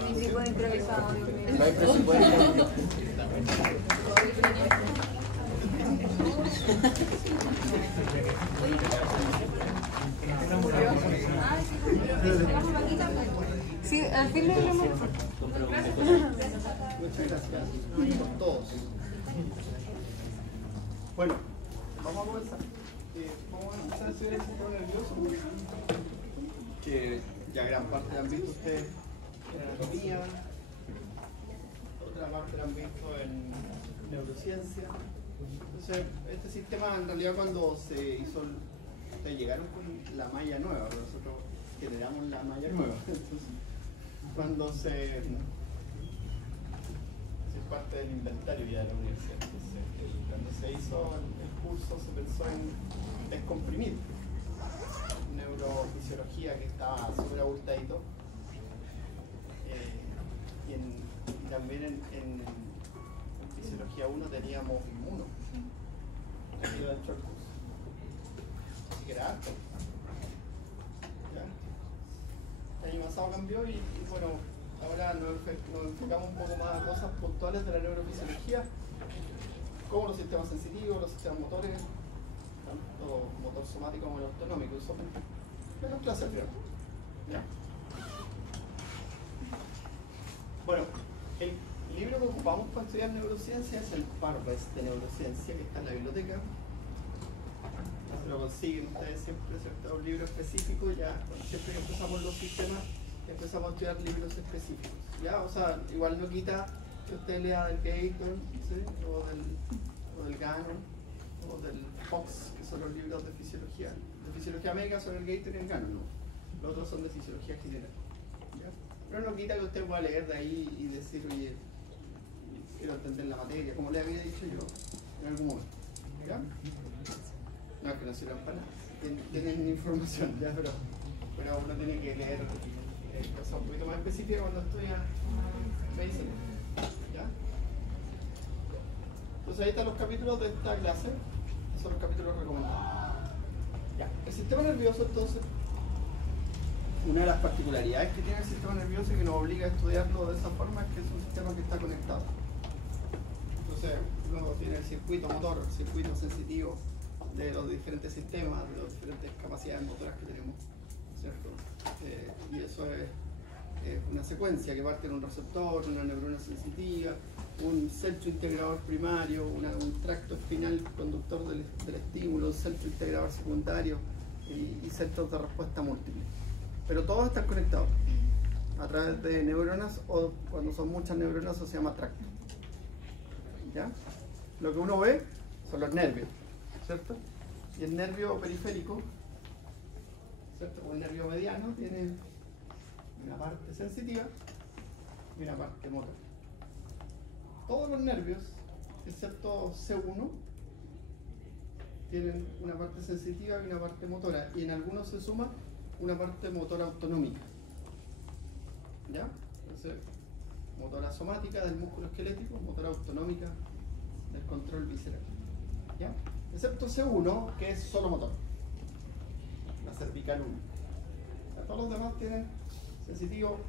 mi tipo de improvisado. No hay presupuesto. Sí, al fin lo hablamos. Muchas gracias por todos. Bueno, vamos a comenzar. Vamos a empezar a estudiar el sistema nervioso, que ya gran parte la han visto ustedes en anatomía, otra parte la han visto en neurociencia. Entonces, este sistema en realidad cuando se hizo, ustedes llegaron con la malla nueva, nosotros generamos la malla nueva. Entonces, cuando se parte del inventario ya de la universidad. Entonces, cuando se hizo el curso se pensó en descomprimir neurofisiología que estaba súper abultadito y también en fisiología 1 teníamos inmuno aquí dentro del curso, así que era harto. ¿Ya? El año pasado cambió y bueno, ahora nos enfocamos un poco más a cosas puntuales de la neurofisiología, como los sistemas sensitivos, los sistemas motores, tanto motor somático como el autonómico, eso menos clase al final. ¿Ya? Bueno, el libro que ocupamos para estudiar neurociencia es el Parvez de Neurociencia, que está en la biblioteca. Se lo consiguen ustedes siempre, ¿cierto? Un libro específico, ya siempre que empezamos los sistemas empezamos a estudiar libros específicos, ¿ya? O sea, igual no quita que usted lea del Gator, ¿sí? o del Gannon, o del Fox, que son los libros de fisiología médica, son el Gator y el Gannon, ¿no? Los otros son de fisiología general, ¿ya? Pero no quita que usted pueda leer de ahí y decir, oye, quiero entender la materia, como le había dicho yo en algún momento, ¿ya? No es que no sirvan para nada, tienen información, ¿ya? Pero uno tiene que leer cosas un poquito más específicas cuando estudia medicina, ¿ya? Entonces ahí están los capítulos de esta clase, son los capítulos recomendados. Ya. El sistema nervioso, entonces, una de las particularidades que tiene el sistema nervioso y que nos obliga a estudiarlo de esa forma es que es un sistema que está conectado. Entonces luego tiene el circuito motor, el circuito sensitivo de los diferentes sistemas, de las diferentes capacidades motoras que tenemos, ¿cierto? Y eso es una secuencia que parte en un receptor, una neurona sensitiva, un centro integrador primario, un tracto espinal conductor del estímulo, un centro integrador secundario y centros de respuesta múltiple. Pero todos están conectados a través de neuronas, o cuando son muchas neuronas eso se llama tracto. ¿Ya? Lo que uno ve son los nervios, ¿cierto? Y el nervio periférico, ¿cierto? O el nervio mediano tiene una parte sensitiva y una parte motora. Todos los nervios, excepto C1, tienen una parte sensitiva y una parte motora, y en algunos se suma una parte motora autonómica. ¿Ya? Entonces, motora somática del músculo esquelético, motora autonómica del control visceral. ¿Ya? Excepto C1, que es solo motor, la cervical 1. Todos los demás tienen sensitivo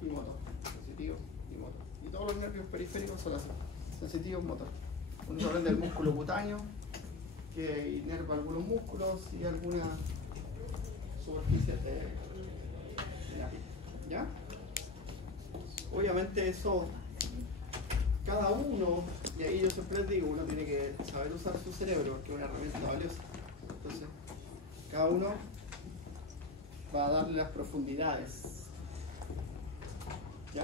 y motor, sensitivo y motor. Y todos los nervios periféricos son así, sensitivo y motor. Uno se aprende el músculo cutáneo, que inerva algunos músculos y alguna superficie de la piel. ¿Ya? Obviamente eso, cada uno, y ahí yo siempre les digo, uno tiene que saber usar su cerebro, que es una herramienta valiosa. Entonces, cada uno va a darle las profundidades. ¿Ya?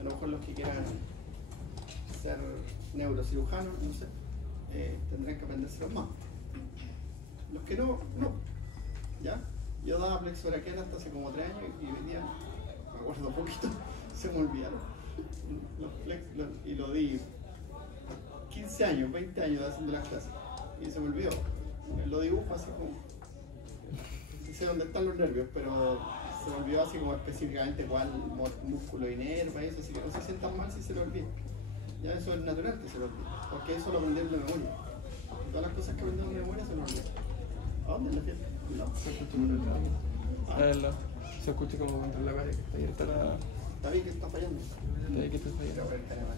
A lo mejor los que quieran ser neurocirujanos, no sé, tendrán que aprendérselos más. Los que no, no. ¿Ya? Yo daba plexobraquial hasta hace como 3 años y hoy día me acuerdo poquito, se me olvidaron. Y lo di 15 años, 20 años haciendo las clases y se me olvidó. Lo dibujo así como, sé dónde están los nervios, pero se me olvidó así como específicamente cuál músculo inerva y eso, así que no se sientan mal si se lo olvida. Ya eso es natural que se lo olvide, porque eso lo aprendieron de memoria. Todas las cosas que aprendieron de memoria se lo olvidan. ¿A dónde? ¿En la fiesta? No, se escucha muy bien. Se escucha como contra la pared que está ahí instalada. Está bien que está fallando. Está bien que está fallando. Voy a estar abajo.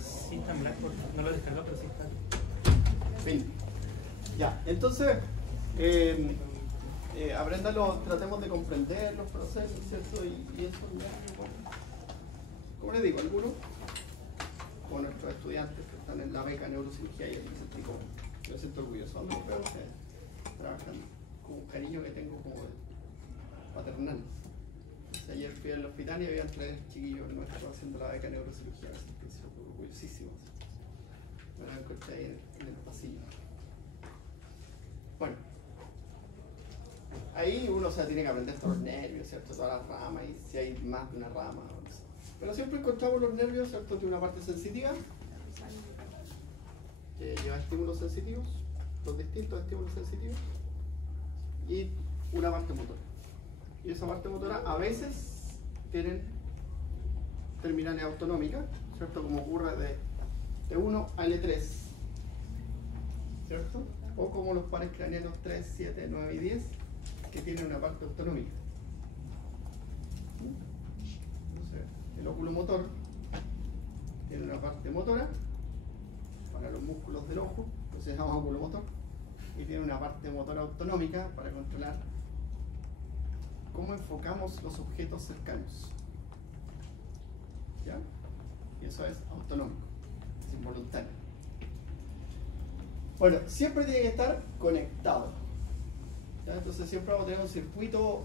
Sí, está en Blackboard. No lo he descargado, pero sí está. Fin. Ya, entonces, apréndalo, tratemos de comprender los procesos, ¿cierto? Y eso ya, bueno. Como les digo, algunos, como nuestros estudiantes que están en la beca neurocirugía y el psicólogo, yo me siento orgulloso de los veo que trabajan con un cariño que tengo como paternal. Ayer fui al hospital y había 3 chiquillos nuestros haciendo la beca neurocirugía, así que estoy orgullosísimo. Me la encontré ahí en el pasillo. Bueno, ahí uno tiene que aprender todos los nervios, ¿cierto? Todas las ramas, y si hay más de una rama. No sé. Pero siempre encontramos los nervios, ¿cierto? De una parte sensitiva, que lleva estímulos sensitivos, los distintos estímulos sensitivos, y una parte motora. Y esa parte motora a veces tienen terminales autonómicas, ¿cierto? Como ocurre de T1 a L3, ¿cierto? O como los pares craneanos 3, 7, 9 y 10, que tienen una parte autonómica. Entonces, el óculo motor tiene una parte motora para los músculos del ojo, entonces se llama óculo motor, y tiene una parte motora autonómica para controlar cómo enfocamos los objetos cercanos. ¿Ya? Y eso es autonómico, es involuntario. Bueno, siempre tiene que estar conectado. ¿Ya? Entonces siempre vamos a tener un circuito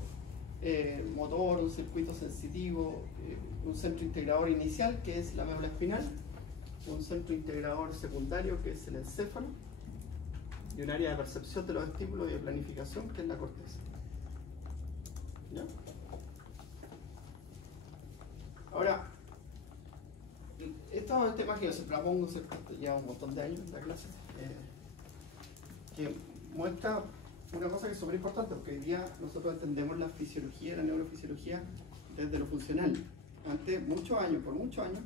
motor, un circuito sensitivo, un centro integrador inicial, que es la médula espinal, un centro integrador secundario, que es el encéfalo, y un área de percepción de los estímulos y de planificación, que es la corteza. ¿Ya? Ahora, esta imagen yo siempre la pongo, lleva un montón de años en la clase, que muestra una cosa que es súper importante, porque hoy día nosotros entendemos la fisiología, la neurofisiología desde lo funcional. Antes, por muchos años,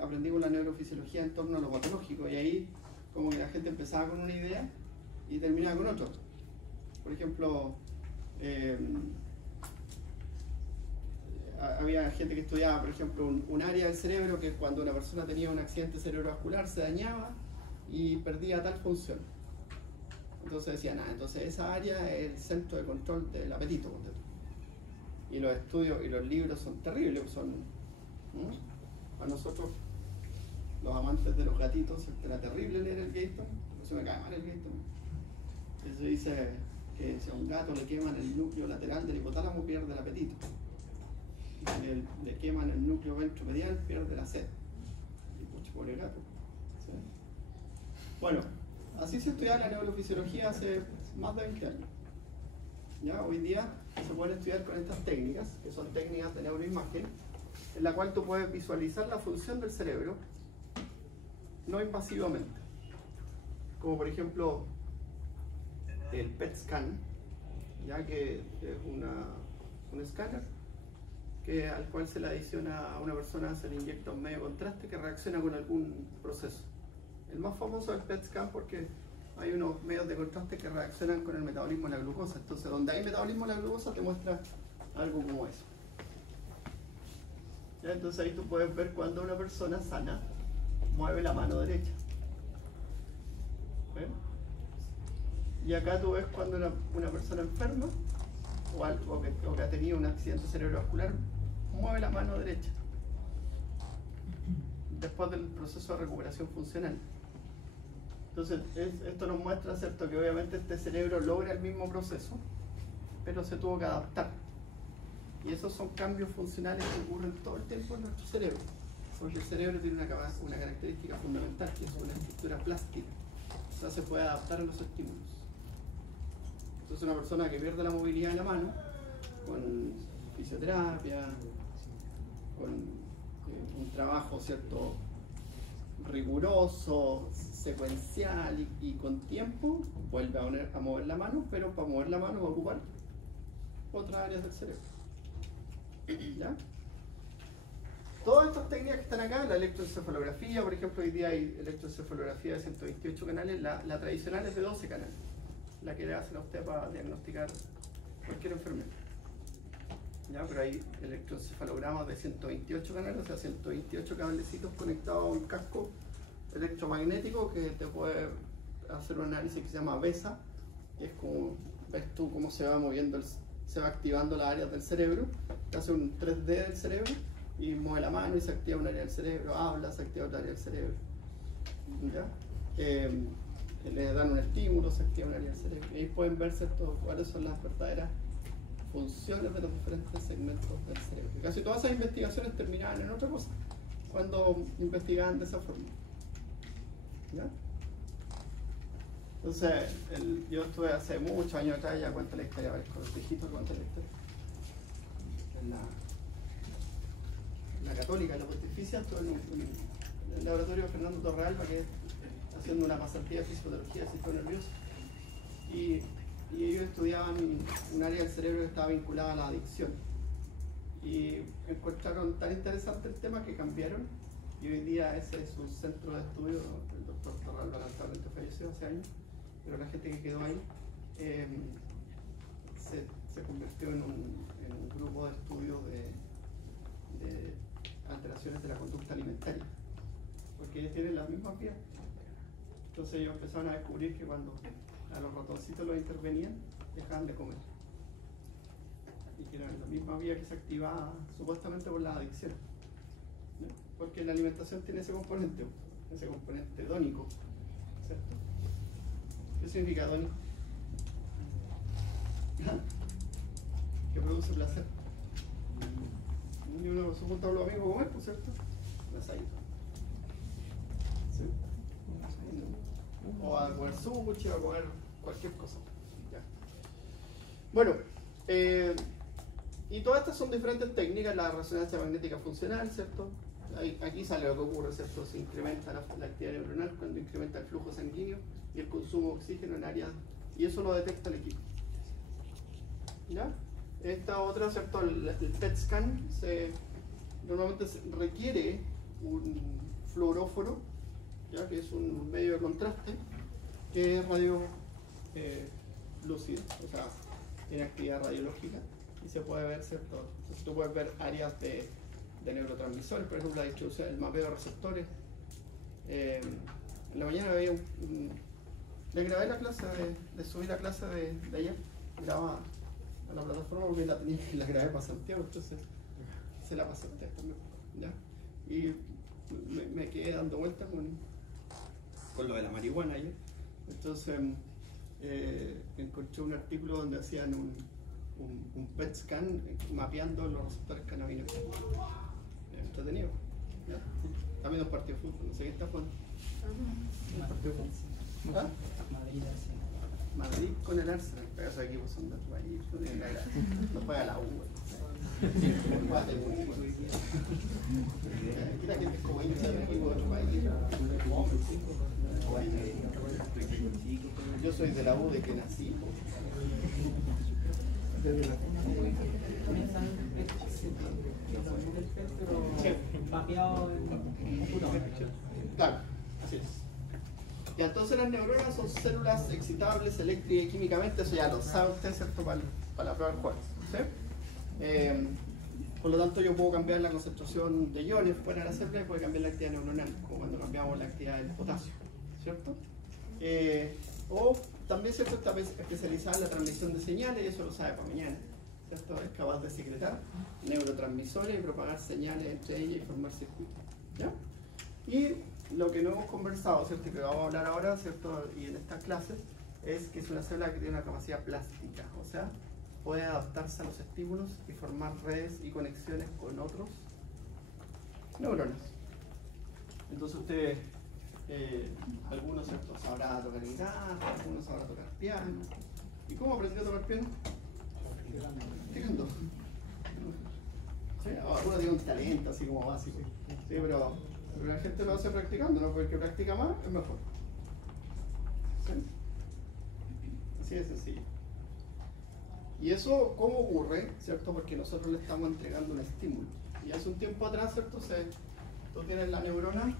aprendimos la neurofisiología en torno a lo patológico, y ahí como que la gente empezaba con una idea y terminaba con otra. Por ejemplo, había gente que estudiaba, por ejemplo, un área del cerebro que cuando una persona tenía un accidente cerebrovascular se dañaba y perdía tal función. Entonces decían, entonces esa área es el centro de control del apetito. Y los estudios y los libros son terribles, a nosotros, los amantes de los gatitos, era terrible leer el Gayton, por eso me cae mal el Gayton. Eso dice que si a un gato le queman el núcleo lateral del hipotálamo, pierde el apetito. Si le queman el núcleo ventromedial, pierde la sed. Y pucha, pobre gato. ¿Sí? Bueno, así se estudiaba la neurofisiología hace más de 20 años. ¿Ya? Hoy día se pueden estudiar con estas técnicas, que son técnicas de neuroimagen, en la cual tú puedes visualizar la función del cerebro no invasivamente. Como por ejemplo el PET scan, ya que es un escáner al cual se le adiciona a una persona, se le inyecta un medio de contraste que reacciona con algún proceso. El más famoso es el PET scan porque hay unos medios de contraste que reaccionan con el metabolismo de la glucosa. Entonces, donde hay metabolismo de la glucosa te muestra algo como eso. ¿Ya? Entonces ahí tú puedes ver cuando una persona sana mueve la mano derecha. ¿Ven? Y acá tú ves cuando una persona enferma o que ha tenido un accidente cerebrovascular mueve la mano derecha después del proceso de recuperación funcional. Entonces esto nos muestra, ¿cierto?, que obviamente este cerebro logra el mismo proceso, pero se tuvo que adaptar. Y esos son cambios funcionales que ocurren todo el tiempo en nuestro cerebro, porque el cerebro tiene una característica fundamental, que es una estructura plástica, o sea, se puede adaptar a los estímulos. Entonces una persona que pierde la movilidad de la mano, con fisioterapia, con un trabajo, ¿cierto?, riguroso, secuencial y con tiempo, vuelve a mover la mano, pero para mover la mano va a ocupar otras áreas del cerebro. ¿Ya? Todas estas técnicas que están acá, la electroencefalografía, por ejemplo, hoy día hay electroencefalografía de 128 canales, la tradicional es de 12 canales, la que le hacen a usted para diagnosticar cualquier enfermedad. ¿Ya? Pero hay electroencefalogramas de 128 canales, o sea, 128 cablecitos conectados a un casco electromagnético que te puede hacer un análisis que se llama BESA, que es como ves tú cómo se va moviendo, se va activando las áreas del cerebro, te hace un 3D del cerebro y mueve la mano y se activa un área del cerebro, habla, se activa otra área del cerebro. ¿Ya? Le dan un estímulo, se activa un área del cerebro. Y ahí pueden ver cuáles son las verdaderas funciones de los diferentes segmentos del cerebro. Y casi todas esas investigaciones terminaban en otra cosa, cuando investigaban de esa forma. ¿Ya? Entonces, yo estuve hace muchos años atrás, ya cuento la historia, con los viejitos cuento la historia. En la Católica, en la Pontificia, estuve en el laboratorio de Fernando Torrealba, que haciendo una pasantía de fisiopatología del sistema nervioso. Y ellos estudiaban un área del cerebro que estaba vinculada a la adicción. Y encontraron tan interesante el tema que cambiaron. Y hoy día ese es su centro de estudio. El doctor Torrealba lamentablemente falleció hace años, pero la gente que quedó ahí se convirtió en un grupo de estudio de alteraciones de la conducta alimentaria, porque ellos tienen las mismas vías. Entonces ellos empezaron a descubrir que cuando a los ratoncitos los intervenían, dejaban de comer, y que era la misma vía que se activaba supuestamente por la adicción, ¿no? Porque la alimentación tiene ese componente dónico, ¿cierto? ¿Qué significa dónico? Que produce placer. Y uno se junta a los amigos a comer, ¿no es cierto? Un asadito. ¿Sí? O a comer sushi, o a comer cualquier cosa. Ya. Bueno, y todas estas son diferentes técnicas. La resonancia magnética funcional, ¿cierto? Aquí sale lo que ocurre, ¿cierto? Se incrementa la actividad neuronal cuando incrementa el flujo sanguíneo y el consumo de oxígeno en áreas, y eso lo detecta el equipo. ¿Ya? Esta otra, ¿cierto? El PET scan normalmente requiere un fluoróforo, ¿ya? Que es un medio de contraste que es radio lúcido, o sea, tiene actividad radiológica y se puede ver, ¿cierto? Entonces, tú puedes ver áreas de neurotransmisores, por ejemplo, la distribución, el mapeo de receptores. En la mañana había le grabé la clase de subí la clase de ayer, grabada a la plataforma porque la grabé para Santiago, entonces se la pasé a ustedes también, ¿ya? Y me quedé dando vueltas con lo de la marihuana ayer. Entonces encontré un artículo donde hacían un PET scan mapeando los receptores cannabinoides. Entretenido, ¿ya? También un partido de fútbol, no sé qué está jugando. ¿Un partido de fútbol? ¿Ah? Madrid con el Arsenal, pero esos equipos son de otro país, no tienen la gracia. No juega la U. Aquí la gente es como hincha de equipo de otro país. Yo soy de la U de que nací. Claro, así es. Y entonces las neuronas son células excitables eléctrica y químicamente, eso ya lo sabe usted, ¿cierto? Para la prueba del jueves, ¿sí? Por lo tanto, yo puedo cambiar la concentración de iones fuera de la célula y puedo cambiar la actividad neuronal, como cuando cambiamos la actividad del potasio, ¿cierto? O también, ¿cierto? Está especializada en la transmisión de señales, y eso lo sabe para mañana, ¿cierto? Es capaz de secretar neurotransmisores y propagar señales entre ellas y formar circuitos, ¿ya? Y lo que no hemos conversado, ¿cierto? Que vamos a hablar ahora, ¿cierto? Y en estas clases, es que es una célula que tiene una capacidad plástica, o sea, puede adaptarse a los estímulos y formar redes y conexiones con otros neuronas. Entonces usted, algunos, ¿cierto? Sabrá tocar guitarra, algunos sabrá tocar piano. ¿Y cómo aprendió a tocar piano? Practicando. ¿Sí? Algunos tienen un talento así como básico, ¿sí? Pero la gente lo hace practicando, ¿no? Porque el que practica más es mejor. ¿Sí? Así de sencillo. ¿Y eso cómo ocurre? ¿Cierto? Porque nosotros le estamos entregando un estímulo. Y hace un tiempo atrás, ¿cierto? Tú tienes la neurona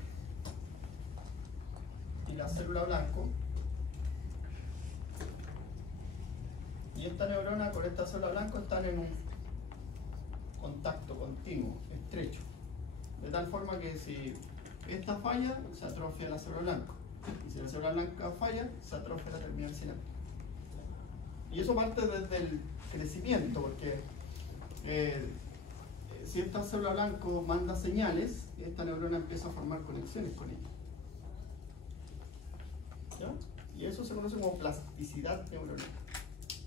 y la célula blanco. Y esta neurona con esta célula blanco están en un contacto continuo, estrecho. De tal forma que si esta falla, se atrofia la célula blanca. Y si la célula blanca falla, se atrofia la terminal sináptica. Y eso parte desde el crecimiento, porque si esta célula blanco manda señales, esta neurona empieza a formar conexiones con ella. ¿Ya? Y eso se conoce como plasticidad neuronal.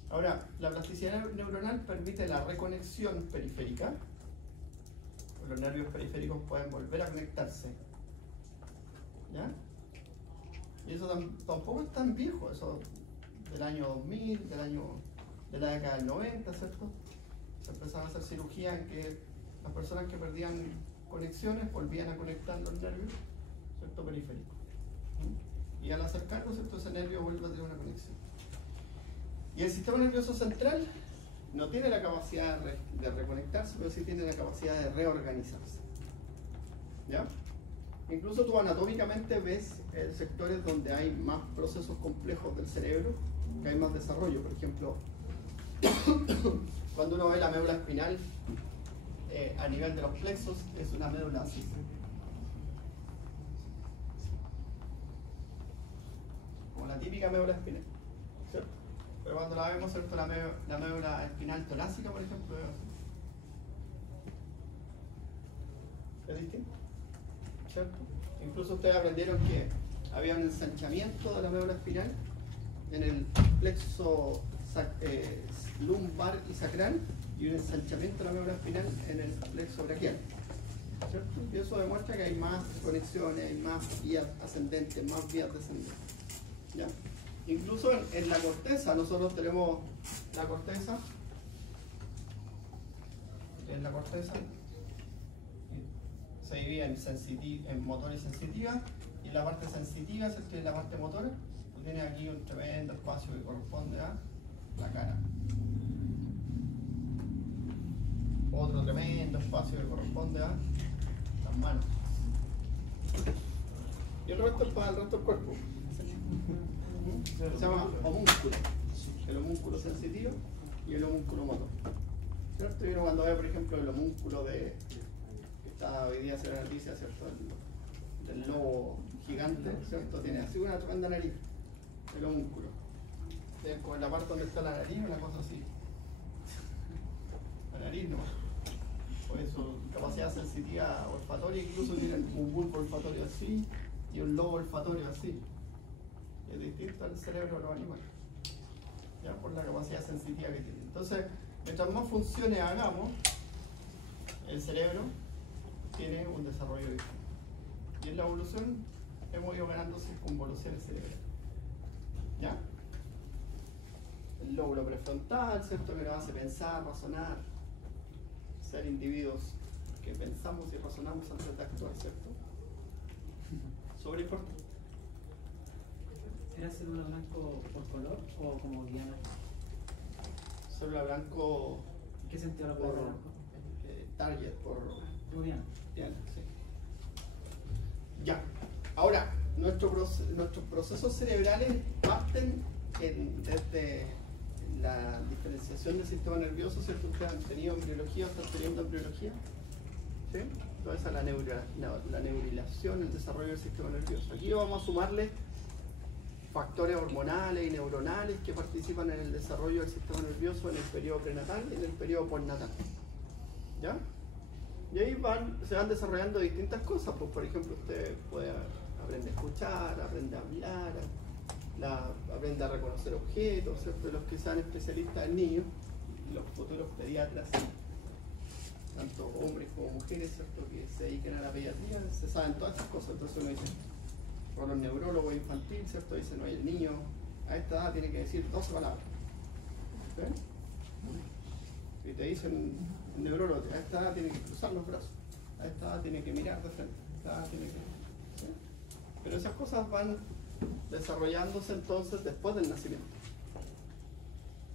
Ahora, la plasticidad neuronal permite la reconexión periférica. Los nervios periféricos pueden volver a conectarse. ¿Ya? Y eso tampoco es tan viejo, eso del año 2000, de la década del 90, ¿cierto? Se empezaron a hacer cirugías en que las personas que perdían conexiones volvían a conectar los nervios, ¿cierto? Periféricos. Y al acercarlos, ¿cierto? Ese nervio vuelve a tener una conexión. Y el sistema nervioso central no tiene la capacidad de reconectarse, pero sí tiene la capacidad de reorganizarse. ¿Ya? Incluso tú anatómicamente ves sectores donde hay más procesos complejos del cerebro, que hay más desarrollo. Por ejemplo, cuando uno ve la médula espinal a nivel de los plexos, es una médula así. Como la típica médula espinal, ¿cierto? Pero cuando la vemos, ¿cierto? La médula espinal torácica, por ejemplo, es así. ¿Es distinto? ¿Cierto? Incluso ustedes aprendieron que había un ensanchamiento de la médula espinal en el plexo lumbar y sacral y un ensanchamiento de la médula espinal en el plexo braquial. ¿Cierto? Y eso demuestra que hay más conexiones, hay más vías ascendentes, más vías descendentes. ¿Ya? Incluso en la corteza, nosotros tenemos la corteza. En la corteza se divide en motor y sensitiva, y la parte sensitiva es la parte motora. Tú tienes aquí un tremendo espacio que corresponde a la cara. Otro tremendo espacio que corresponde a las manos. Y el resto es para el resto del cuerpo. Se llama homúnculo. El homúnculo sensitivo y el homúnculo motor. ¿Cierto? Y uno cuando ve, por ejemplo, el homúnculo que está hoy día haciendo la noticia, ¿cierto? Del lobo gigante, ¿cierto? Tiene así una tremenda nariz, el homúnculo. Tiene como en la parte donde está la nariz, una cosa así. La nariz no. Por eso, capacidad sensitiva olfatoria, incluso tienen un bulbo olfatorio así y un lobo olfatorio así. Es distinto al cerebro de los animales, ya por la capacidad sensitiva que tiene. Entonces, mientras más funciones hagamos, el cerebro tiene un desarrollo distinto. Y en la evolución hemos ido ganando circunvoluciones cerebrales. ¿Ya? El lóbulo prefrontal, ¿cierto? Que nos hace pensar, razonar, ser individuos que pensamos y razonamos antes de actuar, ¿cierto? Sobre importante. ¿Era célula blanco por color o como diana? Célula blanco. ¿Qué sentido la por palabra blanco? target, por diana. diana, sí. Ya. Ahora, nuestros procesos cerebrales parten desde la diferenciación del sistema nervioso, ¿cierto? Ustedes han tenido embriología, están teniendo embriología, ¿sí? Toda esa la neurilación, el desarrollo del sistema nervioso. Aquí vamos a sumarle factores hormonales y neuronales que participan en el desarrollo del sistema nervioso en el periodo prenatal y en el periodo postnatal. ¿Ya? Y ahí se van desarrollando distintas cosas. Pues, por ejemplo, usted puede aprender a escuchar, aprende a hablar, aprende a reconocer objetos, ¿cierto? Los que sean especialistas en niños, y los futuros pediatras, tanto hombres como mujeres, ¿cierto? Que se dediquen a la pediatría, se saben todas esas cosas. Entonces uno dice, por los neurólogos infantiles, ¿cierto? Dicen, oye, el niño a esta edad tiene que decir 12 palabras. ¿Sí? Y te dicen, el neurólogo, a esta edad tiene que cruzar los brazos, a esta edad tiene que mirar de frente, a esta edad tiene que... ¿sí? Pero esas cosas van desarrollándose entonces después del nacimiento.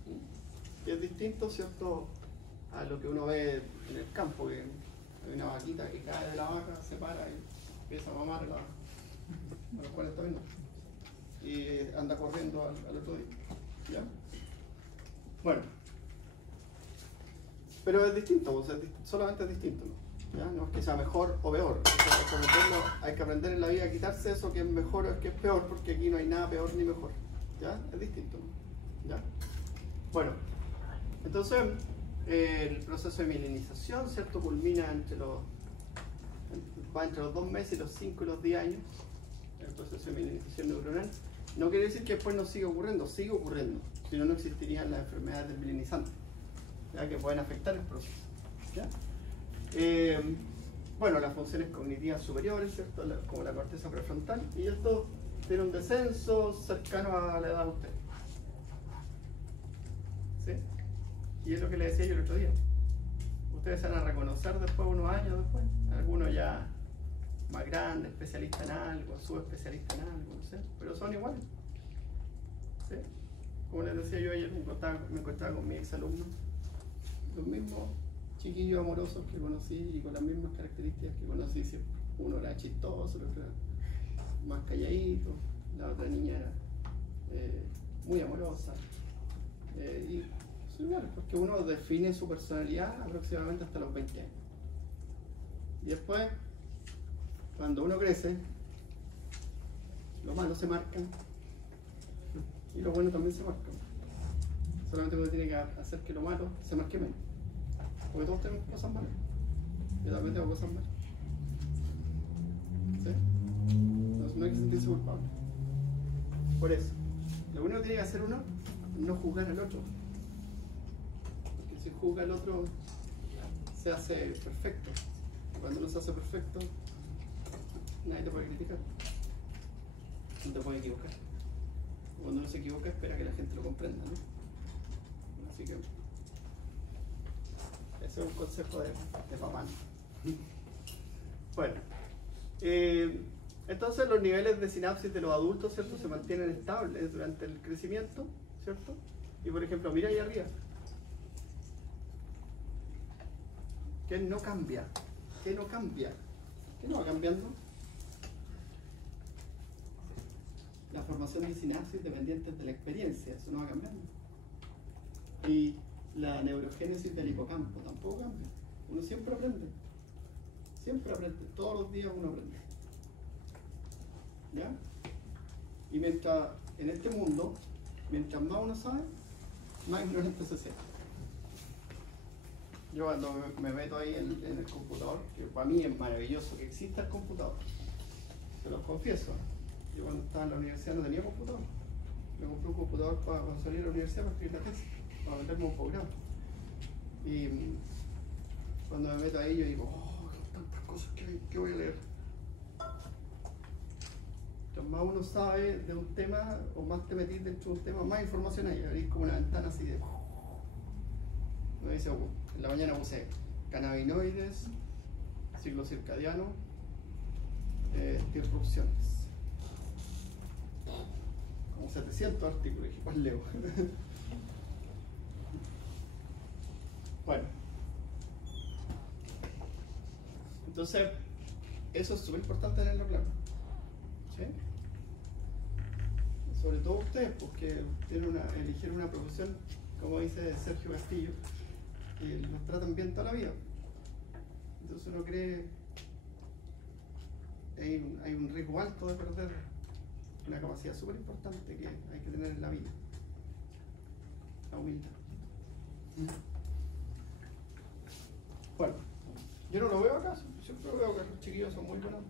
¿Sí? Y es distinto, ¿cierto?, a lo que uno ve en el campo, que hay una vaquita que cae de la vaca, se para y empieza a mamar a los 40 minutos y anda corriendo al otro día, ¿ya? Bueno, pero es distinto, o sea, solamente es distinto, ¿no? ¿Ya? No es que sea mejor o peor, hay que aprender en la vida a quitarse eso que es mejor o que es peor, porque aquí no hay nada peor ni mejor, ¿ya? Es distinto, ¿no? ¿Ya? Bueno, entonces el proceso de mielinización, ¿cierto?, culmina va entre los 2 meses y los 5 y los 10 años, el proceso de mielinización neuronal. No quiere decir que después no siga ocurriendo, sigue ocurriendo, si no, no existirían las enfermedades del mielinizante, ¿ya?, que pueden afectar el proceso, ¿ya? Bueno, las funciones cognitivas superiores, ¿cierto?, como la corteza prefrontal, y esto tiene un descenso cercano a la edad de usted, ¿sí? Y es lo que le decía yo el otro día. Ustedes se van a reconocer después, unos años después, algunos ya más grandes, especialistas en algo, subespecialistas en algo, no sé, pero son iguales, ¿sí? Como les decía yo ayer, me encontraba con mi exalumno, los mismos chiquillos amorosos que conocí y con las mismas características que conocí siempre. Uno era chistoso, el otro era más calladito, la otra niña era muy amorosa, y son iguales, porque uno define su personalidad aproximadamente hasta los 20 años. Y después, cuando uno crece, lo malo se marca y lo bueno también se marca. Solamente uno tiene que hacer que lo malo se marque menos. Porque todos tenemos cosas malas. Yo también tengo cosas malas. ¿Sí? Entonces no hay que sentirse culpable. Por eso, lo único que tiene que hacer uno es no juzgar al otro. Porque si juzga al otro, se hace perfecto. Y cuando uno se hace perfecto, nadie te puede criticar. No te puede equivocar. Cuando uno se equivoca, espera que la gente lo comprenda, ¿no? Así que ese es un consejo de papá. Bueno, entonces los niveles de sinapsis de los adultos, ¿cierto?, se mantienen estables durante el crecimiento, ¿cierto? Y por ejemplo, mira ahí arriba. ¿Qué no cambia? ¿Qué no cambia? ¿Qué no va cambiando? La formación de sinapsis dependientes de la experiencia, eso no va cambiando. Y la neurogénesis del hipocampo tampoco cambia. Uno siempre aprende, todos los días uno aprende. ¿Ya? Y mientras, en este mundo, mientras más uno sabe, más ignorante se siente. Yo cuando me meto ahí en el computador, que para mí es maravilloso que exista el computador, se los confieso. Yo cuando estaba en la universidad no tenía computador. Me compré un computador para salir a la universidad para escribir la tesis, para meterme un posgrado. Y cuando me meto ahí yo digo, oh, tantas cosas que voy a leer. Entonces más uno sabe de un tema, o más te metís dentro de un tema, más información hay. Abrís como una ventana así de... Me dice, en la mañana puse cannabinoides, ciclo circadiano, disrupciones. Como 700 artículos, dije, ¿cuál leo? Bueno, entonces eso es súper importante tenerlo claro, ¿sí? Sobre todo ustedes, porque eligieron una profesión, como dice Sergio Castillo, que nos tratan bien toda la vida. Entonces uno cree que hay un riesgo alto de perder una capacidad súper importante que hay que tener en la vida: la humildad. Bueno, yo no lo veo acá, siempre veo que los chiquillos son muy buenos,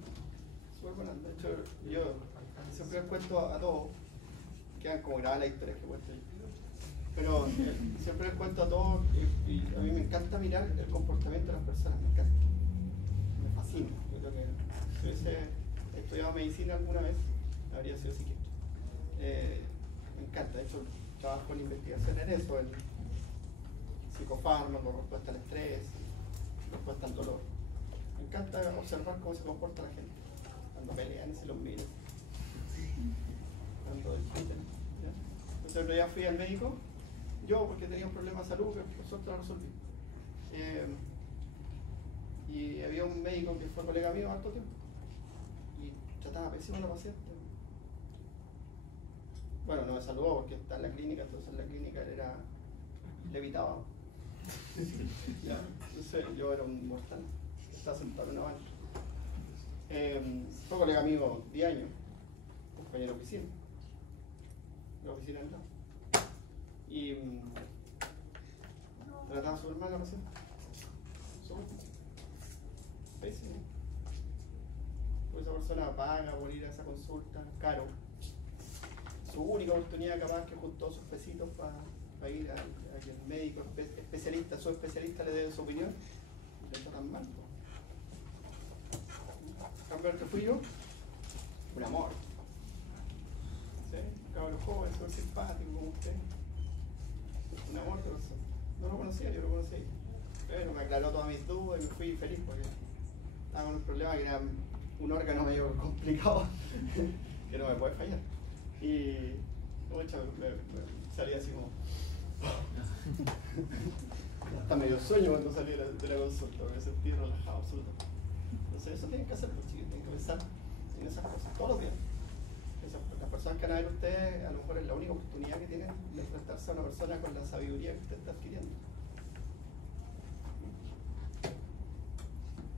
súper buenos. De hecho, yo siempre les cuento a todos, quedan como grabadas la historia que cuento yo, pero siempre les cuento a todos, y a mí me encanta mirar el comportamiento de las personas, me encanta, me fascina. Yo creo que si hubiese estudiado medicina alguna vez, habría sido psiquiatra. Me encanta, de hecho trabajo en investigación en eso, en psicofármacos, respuesta al estrés, respuesta al dolor. Me encanta observar cómo se comporta la gente cuando pelean y se los miran, cuando discuten. Entonces el otro día fui al médico Yo, porque tenía un problema de salud, que por suerte lo resolví. Y había un médico que fue colega mío harto tiempo. Y trataba pésimo a la paciente. Bueno, no me saludó porque está en la clínica, entonces en la clínica él era levitaba. Ya, entonces yo era un mortal, estaba sentado en una banca. Fue colega mío 10 años, compañero de oficina, la oficina del lado. Y trataba súper mal a la paciente. Súper pésimo. Porque esa persona paga por ir a esa consulta, caro. Su única oportunidad capaz que juntó sus pesitos para ir a que el médico especialista, su especialista le dé su opinión y le tratan mal. En cambio, el que fui yo, un amor. ¿Sí? Cabrón joven, súper simpático como usted. Un amor de persona. No lo conocía, yo lo conocí. Pero me aclaró todas mis dudas y me fui feliz porque estaba con un problema que era un órgano medio complicado que no me puede fallar. Y me salía así como hasta medio sueño cuando salí de la consulta, me sentí relajado absolutamente. Entonces eso tienen que hacer los chicos, tienen que pensar en esas cosas todos los días. Las personas que van a ver ustedes, a lo mejor es la única oportunidad que tienen de enfrentarse a una persona con la sabiduría que usted está adquiriendo.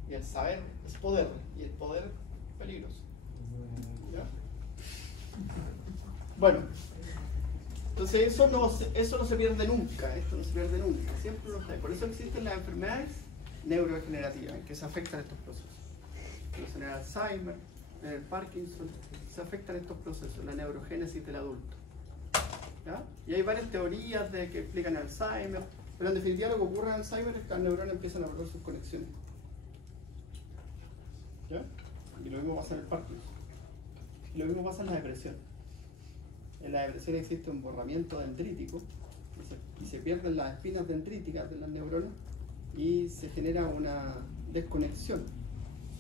Y el saber es poder, y el poder es peligroso. ¿Ya? Bueno, entonces eso no se pierde nunca, esto no se pierde nunca, siempre lo está. Por eso existen las enfermedades neurodegenerativas que se afectan estos procesos. En el Alzheimer, en el Parkinson, se afectan estos procesos, la neurogénesis del adulto. ¿Ya? Y hay varias teorías que explican el Alzheimer, pero en definitiva lo que ocurre en Alzheimer es que las neuronas empiezan a perder sus conexiones. ¿Ya? Y lo mismo pasa en el Parkinson. Y lo mismo pasa en la depresión. En la depresión existe un borramiento dendrítico y se pierden las espinas dendríticas de las neuronas y se genera una desconexión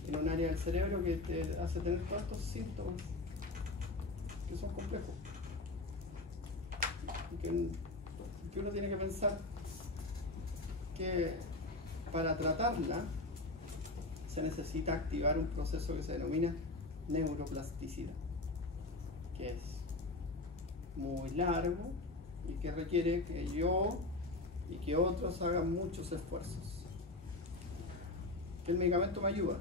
en un área del cerebro que te hace tener todos estos síntomas que son complejos y que uno tiene que pensar que para tratarla se necesita activar un proceso que se denomina neuroplasticidad, que es muy largo y que requiere que yo y que otros hagan muchos esfuerzos. El medicamento me ayuda,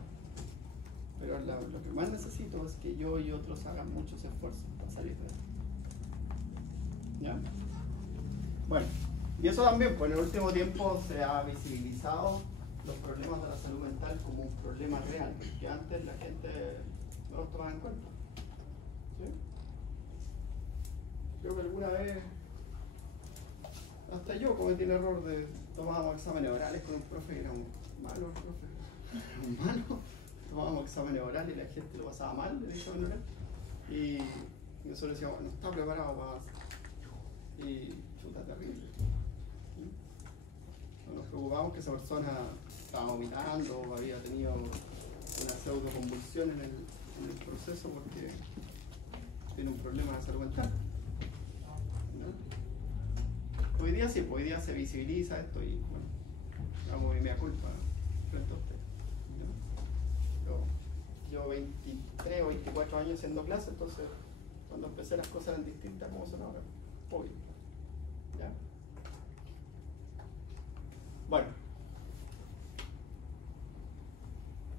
pero lo que más necesito es que yo y otros hagan muchos esfuerzos para salir de él. ¿Ya? Bueno, y eso también, pues en el último tiempo se ha visibilizado los problemas de la salud mental como un problema real, que antes la gente no los tomaba en cuenta. ¿Sí? Creo que alguna vez, hasta yo cometí el error de tomábamos exámenes orales con un profe que era un malo, tomábamos exámenes orales y la gente lo pasaba mal en el examen oral y nosotros decíamos, no está preparado para y chuta, terrible. ¿Sí? Nos preocupamos que esa persona estaba vomitando o había tenido una pseudoconvulsión en el proceso porque tiene un problema de salud mental. Hoy día sí, hoy día se visibiliza esto y bueno, hago mi mea culpa frente a usted. Yo llevo 23 o 24 años haciendo clases, entonces cuando empecé las cosas eran distintas como son ahora. Obvio. ¿Ya? Bueno.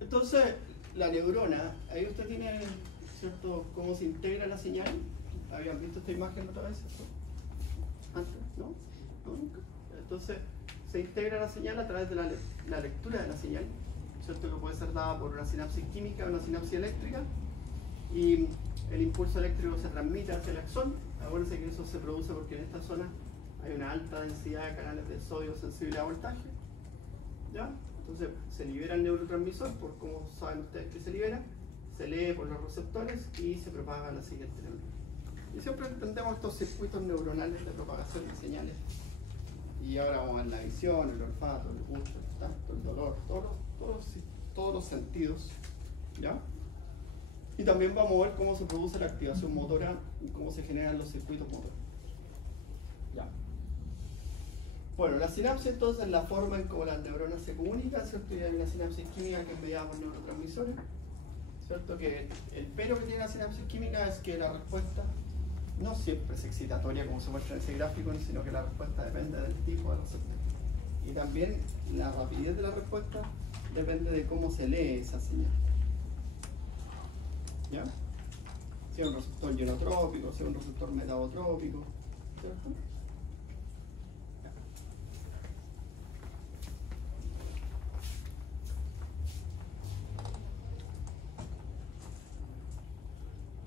Entonces, la neurona, ahí usted tiene, ¿cierto?, cómo se integra la señal. ¿Habían visto esta imagen otra vez? Antes, ¿no? ¿No? Nunca. Entonces, se integra la señal a través de la lectura de la señal, ¿cierto?, que puede ser dada por una sinapsis química o una sinapsis eléctrica, y el impulso eléctrico se transmite hacia el axón. Acuérdense que eso se produce porque en esta zona hay una alta densidad de canales de sodio sensible a voltaje. ¿Ya? Entonces se libera el neurotransmisor, por como saben ustedes que se libera, se lee por los receptores y se propaga a la siguiente neurona. Y siempre entendemos estos circuitos neuronales de propagación de señales. Y ahora vamos a ver la visión, el olfato, el gusto, el tacto, el dolor, todos los sentidos. ¿Ya? Y también vamos a ver cómo se produce la activación motora y cómo se generan los circuitos motores. ¿Ya? Bueno, la sinapsis entonces es la forma en cómo las neuronas se comunican, ¿cierto? Y hay una sinapsis química que es mediada por neurotransmisores, ¿cierto? Que el pero que tiene la sinapsis química es que la respuesta no siempre es excitatoria como se muestra en ese gráfico, sino que la respuesta depende del tipo de receptor. Y también la rapidez de la respuesta depende de cómo se lee esa señal. ¿Ya? Si es un receptor ionotrópico, si es un receptor metabotrópico, ¿cierto?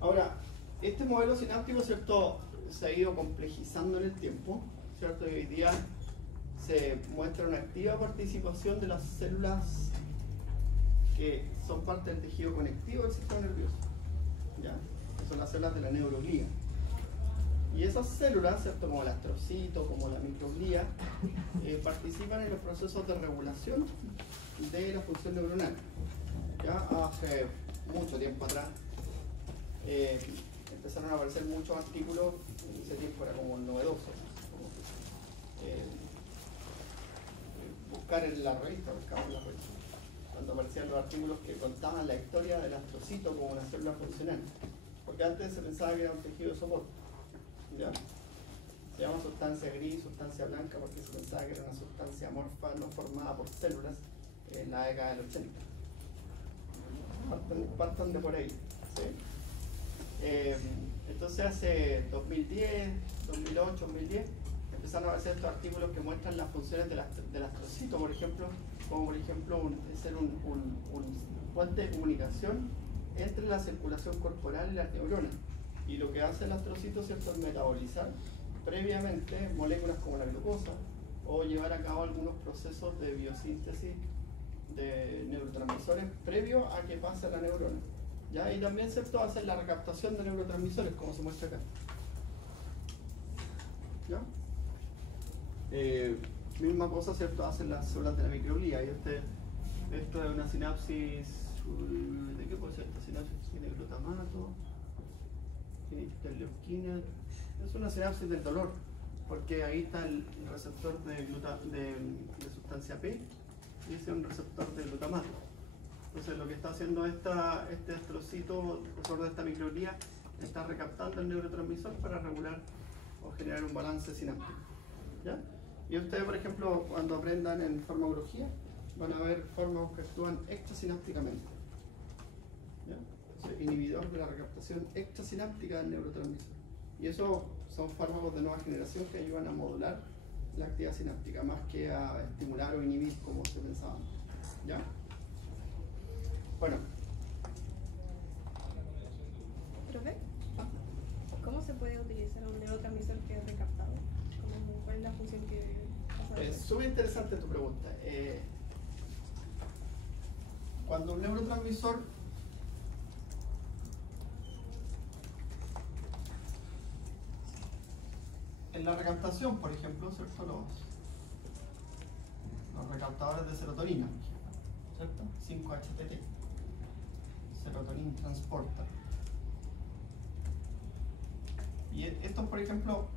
Ahora, este modelo sináptico, ¿cierto?, se ha ido complejizando en el tiempo, ¿cierto? Y hoy día se muestra una activa participación de las células que son parte del tejido conectivo del sistema nervioso, ¿ya? Que son las células de la neuroglía. Y esas células, ¿cierto?, como el astrocito, como la microglía, participan en los procesos de regulación de la función neuronal. ¿Ya? Hace mucho tiempo atrás empezaron a aparecer muchos artículos, en ese tiempo era como novedoso, buscar en la revista, cuando aparecían los artículos que contaban la historia del astrocito como una célula funcional, porque antes se pensaba que era un tejido de soporte, ¿ya? Se llama sustancia gris, sustancia blanca, porque se pensaba que era una sustancia amorfa no formada por células en la década del 80. Partan de por ahí, ¿sí? Entonces hace 2010, 2008, 2010 empezaron a aparecer estos artículos que muestran las funciones del astrocito, por ejemplo, como por ejemplo ser un puente de comunicación entre la circulación corporal y las neuronas. Y lo que hace el astrocito, ¿cierto?, es metabolizar previamente moléculas como la glucosa o llevar a cabo algunos procesos de biosíntesis de neurotransmisores previo a que pase a la neurona. ¿Ya? Y también, ¿cierto?, hace la recaptación de neurotransmisores, como se muestra acá. ¿Ya? Misma cosa, ¿cierto?, hacen las células de la microglía. Y esto es una sinapsis. ¿De qué puede ser esta sinapsis? Tiene glutamato, tiene interleuquina. Es una sinapsis del dolor, porque ahí está el receptor de sustancia P y ese es un receptor de glutamato. Entonces lo que está haciendo este astrocito, de esta microglía, está recaptando el neurotransmisor para regular o generar un balance sináptico. ¿Ya? Y ustedes, por ejemplo, cuando aprendan en farmacología, van a ver fármacos que actúan extrasinápticamente. ¿Ya? Entonces, inhibidor de la recaptación extrasináptica del neurotransmisor. Y eso son fármacos de nueva generación que ayudan a modular la actividad sináptica, más que a estimular o inhibir como se pensaba. ¿Ya? Bueno. ¿Profe? ¿Cómo se puede utilizar un neurotransmisor que es recaptado? ¿Cuál es la función que pasa? Es súper interesante tu pregunta. Cuando un neurotransmisor en la recaptación, por ejemplo, ¿cierto? Los recaptadores de serotonina, ¿cierto? 5-HTT, serotonin transporter. Y estos, por ejemplo,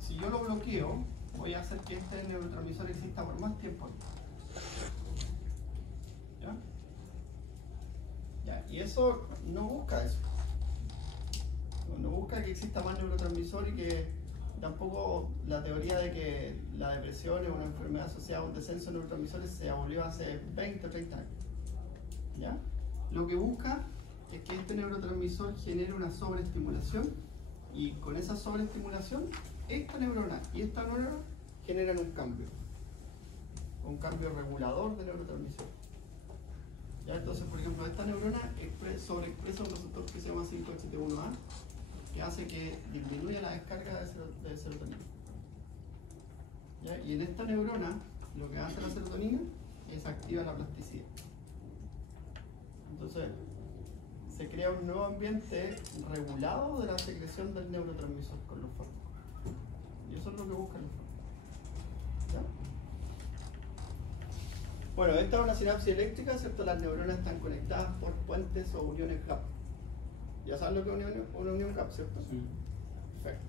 si yo lo bloqueo, voy a hacer que este neurotransmisor exista por más tiempo. ¿Ya? ¿Ya? Y eso no busca eso. No busca que exista más neurotransmisor y que tampoco la teoría de que la depresión es una enfermedad asociada a un descenso de neurotransmisores se abolió hace 20 o 30 años. ¿Ya? Lo que busca es que este neurotransmisor genere una sobreestimulación y con esa sobreestimulación esta neurona y esta neurona generan un cambio regulador de neurotransmisor. ¿Ya? Entonces, por ejemplo, esta neurona sobreexpresa un receptor que se llama 5-HT1A que hace que disminuya la descarga de serotonina. ¿Ya? Y en esta neurona lo que hace la serotonina es activar la plasticidad. Entonces se crea un nuevo ambiente regulado de la secreción del neurotransmisor con los fármacos. Y eso es lo que buscan los fármacos. ¿Ya? Bueno, esta es una sinapsis eléctrica, ¿cierto? Las neuronas están conectadas por puentes o uniones GAP. ¿Ya saben lo que es una unión GAP, cierto? Sí. Perfecto.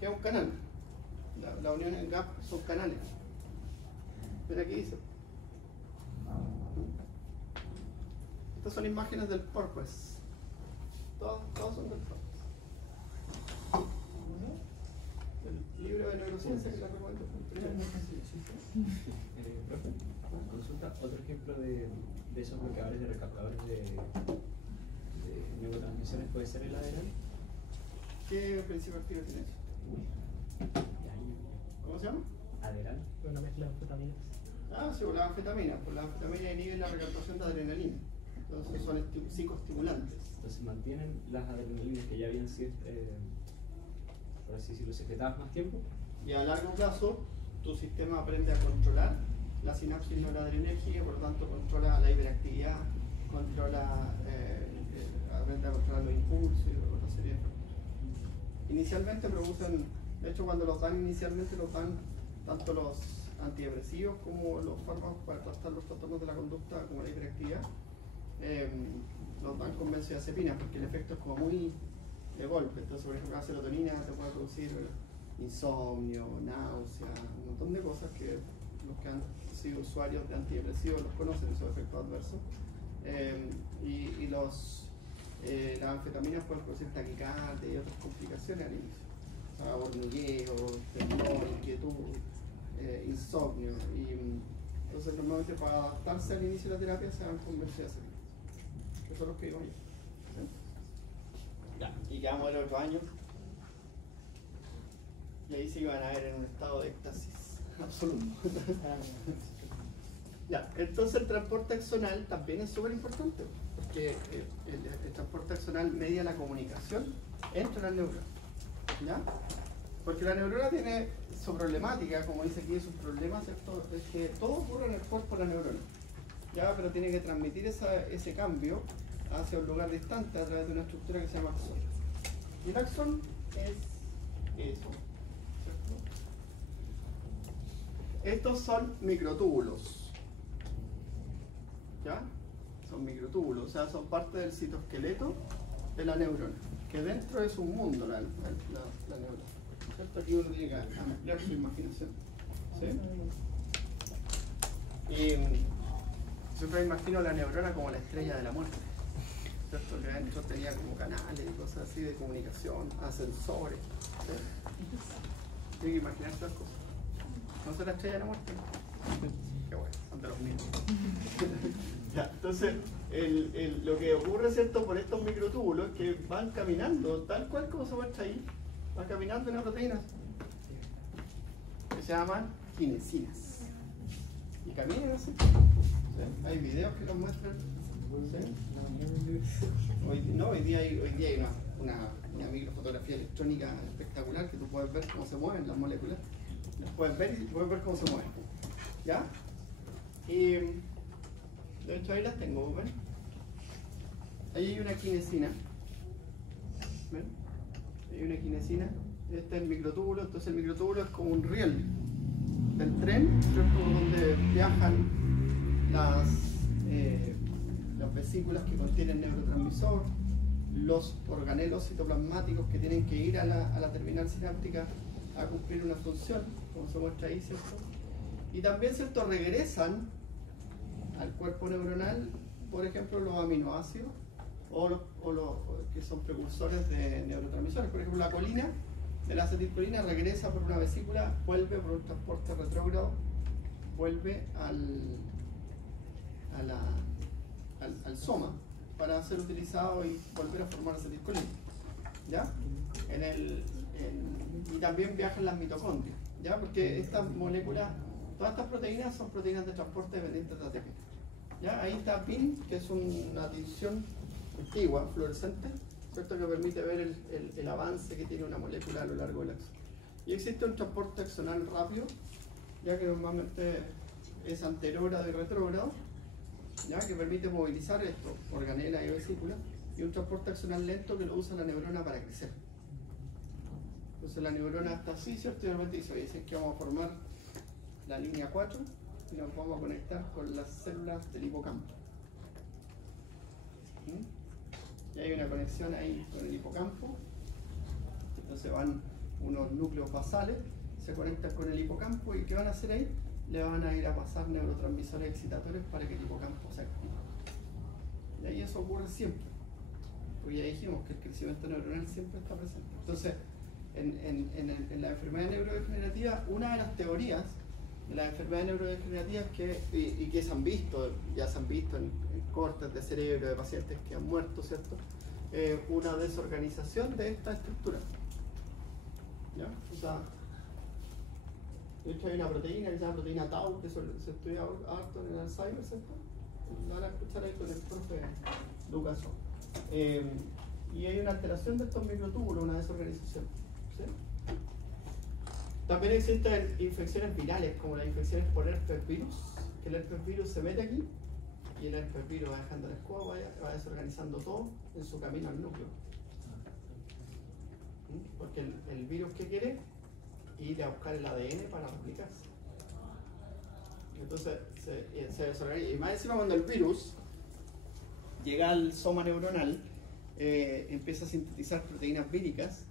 ¿Qué es un canal? La unión en gap son canales. Ven aquí dice. Estas son imágenes del purpose. Todos son del purpose. El libro de neurociencia que la recomiendo. Profe, consulta otro ejemplo de esos bloqueadores de recaptadores de neurotransmisiones puede ser el adrenal. ¿Qué principio activo tiene eso? ¿Cómo se llama? Adrenal. Una mezcla de anfetaminas. Ah, sí, las anfetaminas. Pues las anfetaminas inhiben la recaptación de adrenalina. Entonces son psicoestimulantes. Entonces mantienen las adrenalinas que ya habían sido, por así decirlo, secretadas más tiempo. Y a largo plazo, tu sistema aprende a controlar la sinapsis noradrenérgica, por lo tanto controla la hiperactividad, aprende a controlar los impulsos y otra serie de factores. Inicialmente producen, de hecho cuando los dan inicialmente los dan tanto los antidepresivos como los fármacos para tratar los trastornos de la conducta como la hiperactividad, los dan con benzodiazepinas porque el efecto es como muy de golpe. Entonces, por ejemplo, la serotonina te puede producir insomnio, náusea, un montón de cosas que los que han sido usuarios de antidepresivos los conocen, esos efectos adversos. Las anfetaminas pueden producir taquicardia y otras complicaciones al inicio. O sea, hormigueo, temor, inquietud, insomnio. Entonces, normalmente para adaptarse al inicio de la terapia se dan con benzodiazepinas. Esos son los que digo yo. ¿Sí? Ya, y quedamos el otro año. Y ahí se iban a ver en un estado de éxtasis absoluto. Ya, entonces el transporte axonal también es súper importante, porque el transporte axonal media la comunicación entre las neuronas. ¿Ya? Porque la neurona tiene su problemática, como dice aquí, sus problemas, ¿cierto? Es que todo ocurre en el cuerpo de la neurona. ¿Ya? Pero tiene que transmitir ese cambio hacia un lugar distante a través de una estructura que se llama axón. Y el axón es eso. Estos son microtúbulos. ¿Ya? Son microtúbulos, o sea, son parte del citoesqueleto de la neurona, que dentro es un mundo la neurona. ¿Cierto? Aquí uno tiene que ampliar su imaginación. ¿Sí? Y siempre me imagino la neurona como la estrella de la muerte. ¿Cierto? Que adentro tenía como canales y cosas así de comunicación, ascensores. ¿Sí? Tiene que imaginar estas cosas. ¿No es la estrella de la muerte? Qué bueno, son de los mismos. Ya, entonces, lo que ocurre, ¿cierto?, por estos microtúbulos es que van caminando, tal cual como se muestra ahí, van caminando en las proteínas que se llaman kinesinas. Y caminan así. ¿Sí? Hay videos que los muestran. ¿Sí? Hoy día hay una microfotografía electrónica espectacular que tú puedes ver cómo se mueven las moléculas. Las puedes ver y puedes ver cómo se mueven. ¿Ya? Y de hecho ahí las tengo, ¿ven? Ahí hay una kinesina. ¿Ven? Hay una kinesina. Este es el microtúbulo. Entonces el microtúbulo es como un riel del tren, ¿cierto? Donde viajan las vesículas que contienen neurotransmisor, los organelos citoplasmáticos que tienen que ir a la terminal sináptica a cumplir una función, como se muestra ahí, ¿cierto? Y también, ¿cierto?, regresan al cuerpo neuronal, por ejemplo, los aminoácidos o los que son precursores de neurotransmisores. Por ejemplo, la colina, de la acetilcolina, regresa por una vesícula, vuelve por un transporte retrógrado, vuelve al soma para ser utilizado y volver a formar acetilcolina. ¿Ya? Y también viajan las mitocondrias, ¿ya? Porque estas moléculas, todas estas proteínas son proteínas de transporte dependientes de ATP. ¿Ya? Ahí está PIN, que es una tinción antigua, fluorescente, ¿cierto?, que permite ver el avance que tiene una molécula a lo largo del axón. Y existe un transporte axonal rápido, ya que normalmente es anterógrado y retrógrado, ¿ya?, que permite movilizar esto, organelas y vesículas, y un transporte axonal lento que lo usa la neurona para crecer. Entonces la neurona está así, ¿cierto? Y de repente dice, oye, dicen que vamos a formar la línea 4 y nos vamos a conectar con las células del hipocampo. Y hay una conexión ahí con el hipocampo. Entonces van unos núcleos basales, se conectan con el hipocampo y ¿qué van a hacer ahí? Le van a ir a pasar neurotransmisores excitatorios para que el hipocampo se active. Y ahí eso ocurre siempre, porque ya dijimos que el crecimiento neuronal siempre está presente. Entonces, en la enfermedad neurodegenerativa, una de las teorías de las enfermedades neurodegenerativas y que se han visto, ya se han visto en cortes de cerebro de pacientes que han muerto, ¿cierto? Una desorganización de esta estructura. ¿Ya? O sea, de hecho hay una proteína que se llama proteína Tau, que se estudia harto en el Alzheimer, ¿cierto? La van a escuchar ahí con el profe Lucas. Y hay una alteración de estos microtúbulos, una desorganización. ¿Sí? También existen infecciones virales, como las infecciones por herpes virus, que el herpes virus se mete aquí y el herpes virus va dejando la escoba, va desorganizando todo en su camino al núcleo. Porque el virus, ¿qué quiere? Ir a buscar el ADN para replicarse. Entonces se desorganiza. Y más encima, cuando el virus llega al soma neuronal, empieza a sintetizar proteínas víricas,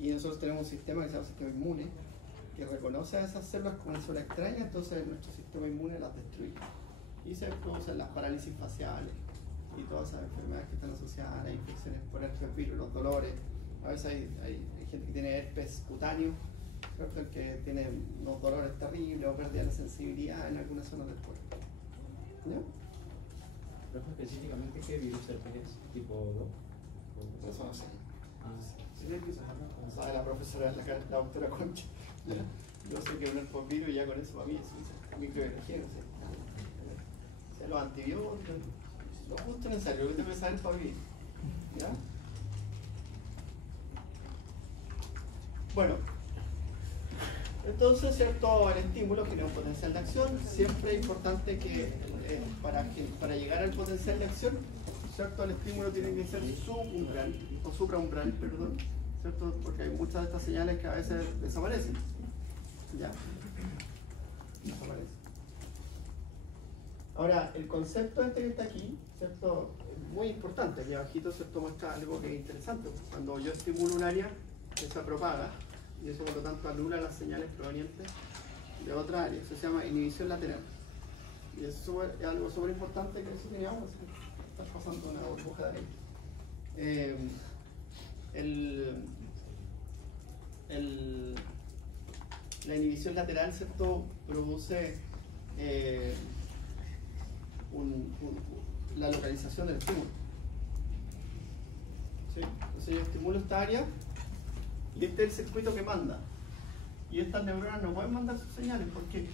y nosotros tenemos un sistema que se llama sistema inmune, que reconoce a esas células como una célula extraña, entonces nuestro sistema inmune las destruye. Y se producen las parálisis faciales y todas esas enfermedades que están asociadas a las infecciones por herpes virus, los dolores. A veces hay gente que tiene herpes cutáneo, ¿cierto? El que tiene unos dolores terribles o pérdida de sensibilidad en algunas zonas del cuerpo. ¿Ya? ¿Pero específicamente qué virus es? ¿Tipo 2? Eso no sé. Sí, sabe la profesora, la doctora Concha. Yo sé que un herpesvirus y ya con eso para mí es microbiología, no sé. O sea, los antibióticos, lo justo necesario, que te puede saber para vivir. ¿Ya? Bueno, entonces, ¿cierto? El estímulo tiene un potencial de acción. Siempre es importante que para llegar al potencial de acción, ¿cierto? El estímulo tiene que ser subumbral, o supraumbral, perdón, ¿cierto? Porque hay muchas de estas señales que a veces desaparecen. ¿Ya? Desaparecen. Ahora, el concepto este que está aquí, ¿cierto? Es muy importante. Aquí abajito, ¿cierto? Muestra algo que es interesante. Cuando yo estimulo un área, que se propaga, y eso por lo tanto anula las señales provenientes de otra área. Eso se llama inhibición lateral. Y eso es algo súper importante que eso teníamos, así que está pasando una burbuja de ahí. La inhibición lateral, ¿cierto? Produce la localización del estímulo. ¿Sí? Entonces yo estimulo esta área y este es el circuito que manda. Y estas neuronas no pueden mandar sus señales. ¿Por qué?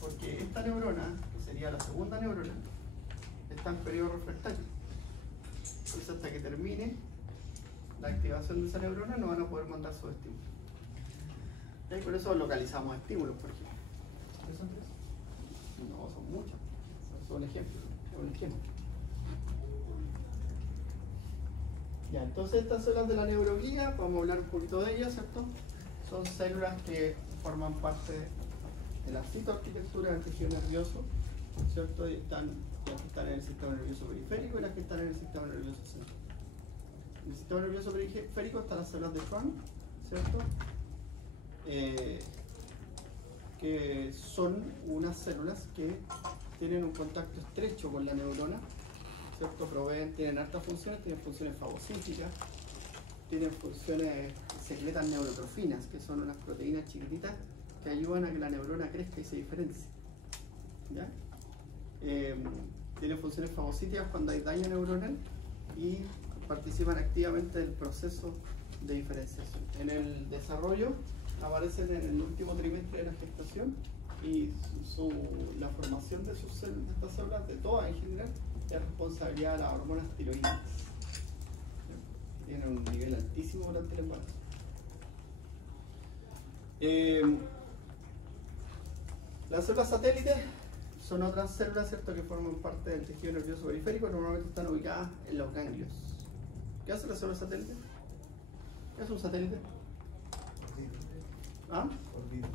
Porque esta neurona, que sería la segunda neurona, está en periodo refractario. Entonces hasta que termine la activación de esa neurona no van a poder mandar sus estímulos. Y por eso localizamos estímulos, por ejemplo. ¿Qué son tres? No, son muchos. Son un ejemplo. Ya, entonces estas células de la neuroglía, vamos a hablar un poquito de ellas, ¿cierto? Son células que forman parte de la citoarquitectura del tejido nervioso, ¿cierto? Y están las que están en el sistema nervioso periférico y las que están en el sistema nervioso central. En el sistema nervioso periférico están las células de Schwann, ¿cierto? Que son unas células que tienen un contacto estrecho con la neurona, ¿cierto? Tienen hartas funciones, tienen funciones fagocíticas, tienen funciones secretas neurotrofinas, que son unas proteínas chiquititas que ayudan a que la neurona crezca y se diferencie. ¿Ya? Tienen funciones fagocíticas cuando hay daño neuronal y participan activamente del proceso de diferenciación. En el desarrollo aparecen en el último trimestre de la gestación y la formación de estas células, de todas en general, es responsabilidad de las hormonas tiroideas. Tienen un nivel altísimo durante el embarazo. Las células satélites son otras células, ¿cierto?, que forman parte del tejido nervioso periférico, normalmente están ubicadas en los ganglios. ¿Qué hacen las células satélites? ¿Qué es un satélite? ¿Ah? Orbita.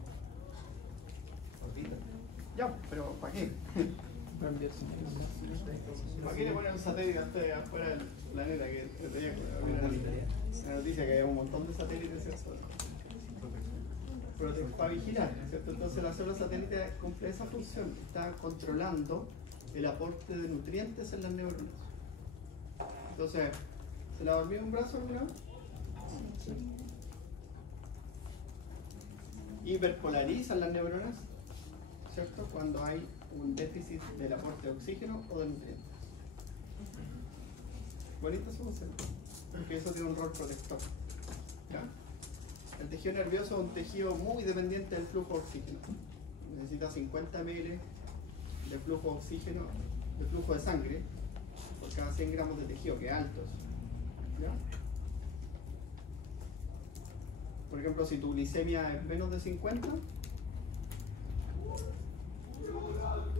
Ya, pero ¿para qué? ¿Para qué le ponen un satélite afuera del planeta? Que tenía una noticia que hay un montón de satélites, ¿cierto? para vigilar, ¿cierto? Entonces la célula satélite cumple esa función, está controlando el aporte de nutrientes en las neuronas. Entonces, ¿se le ha dormido un brazo alguna vez? Hiperpolarizan las neuronas, ¿cierto? Cuando hay un déficit del aporte de oxígeno o de nutrientes. Bonita su función, porque eso tiene un rol protector. ¿Ya? El tejido nervioso es un tejido muy dependiente del flujo de oxígeno. Necesita 50 ml de flujo de oxígeno, de flujo de sangre, por cada 100 gramos de tejido, que es alto. ¿Ya? Por ejemplo, si tu glicemia es menos de 50,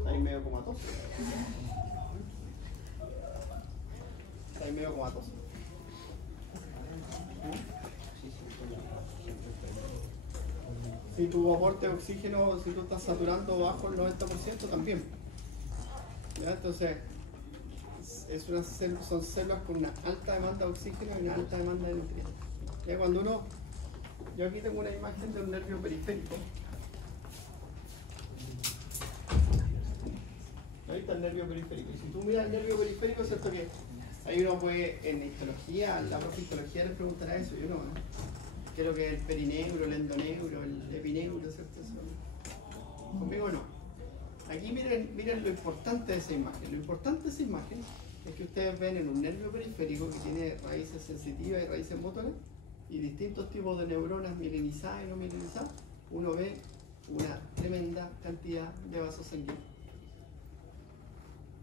ahí medio como a tos. Ahí medio como a tos. Si tu aporte de oxígeno, si tú estás saturando bajo el 90%, también. ¿Ya? Entonces, son células con una alta demanda de oxígeno y una alta demanda de nutrientes. ¿Ya? Cuando uno, yo aquí tengo una imagen de un nervio periférico. Ahí está el nervio periférico. Y si tú miras el nervio periférico, es cierto que ahí uno puede, en histología, la propia histología les preguntará eso, yo no, ¿no? ¿Qué es lo que es el perineuro, el endoneuro, el epineuro, ¿cierto? Eso, conmigo no. Aquí miren lo importante de esa imagen. Lo importante de esa imagen es que ustedes ven en un nervio periférico que tiene raíces sensitivas y raíces motoras y distintos tipos de neuronas mielinizadas y no mielinizadas, uno ve una tremenda cantidad de vasos sanguíneos.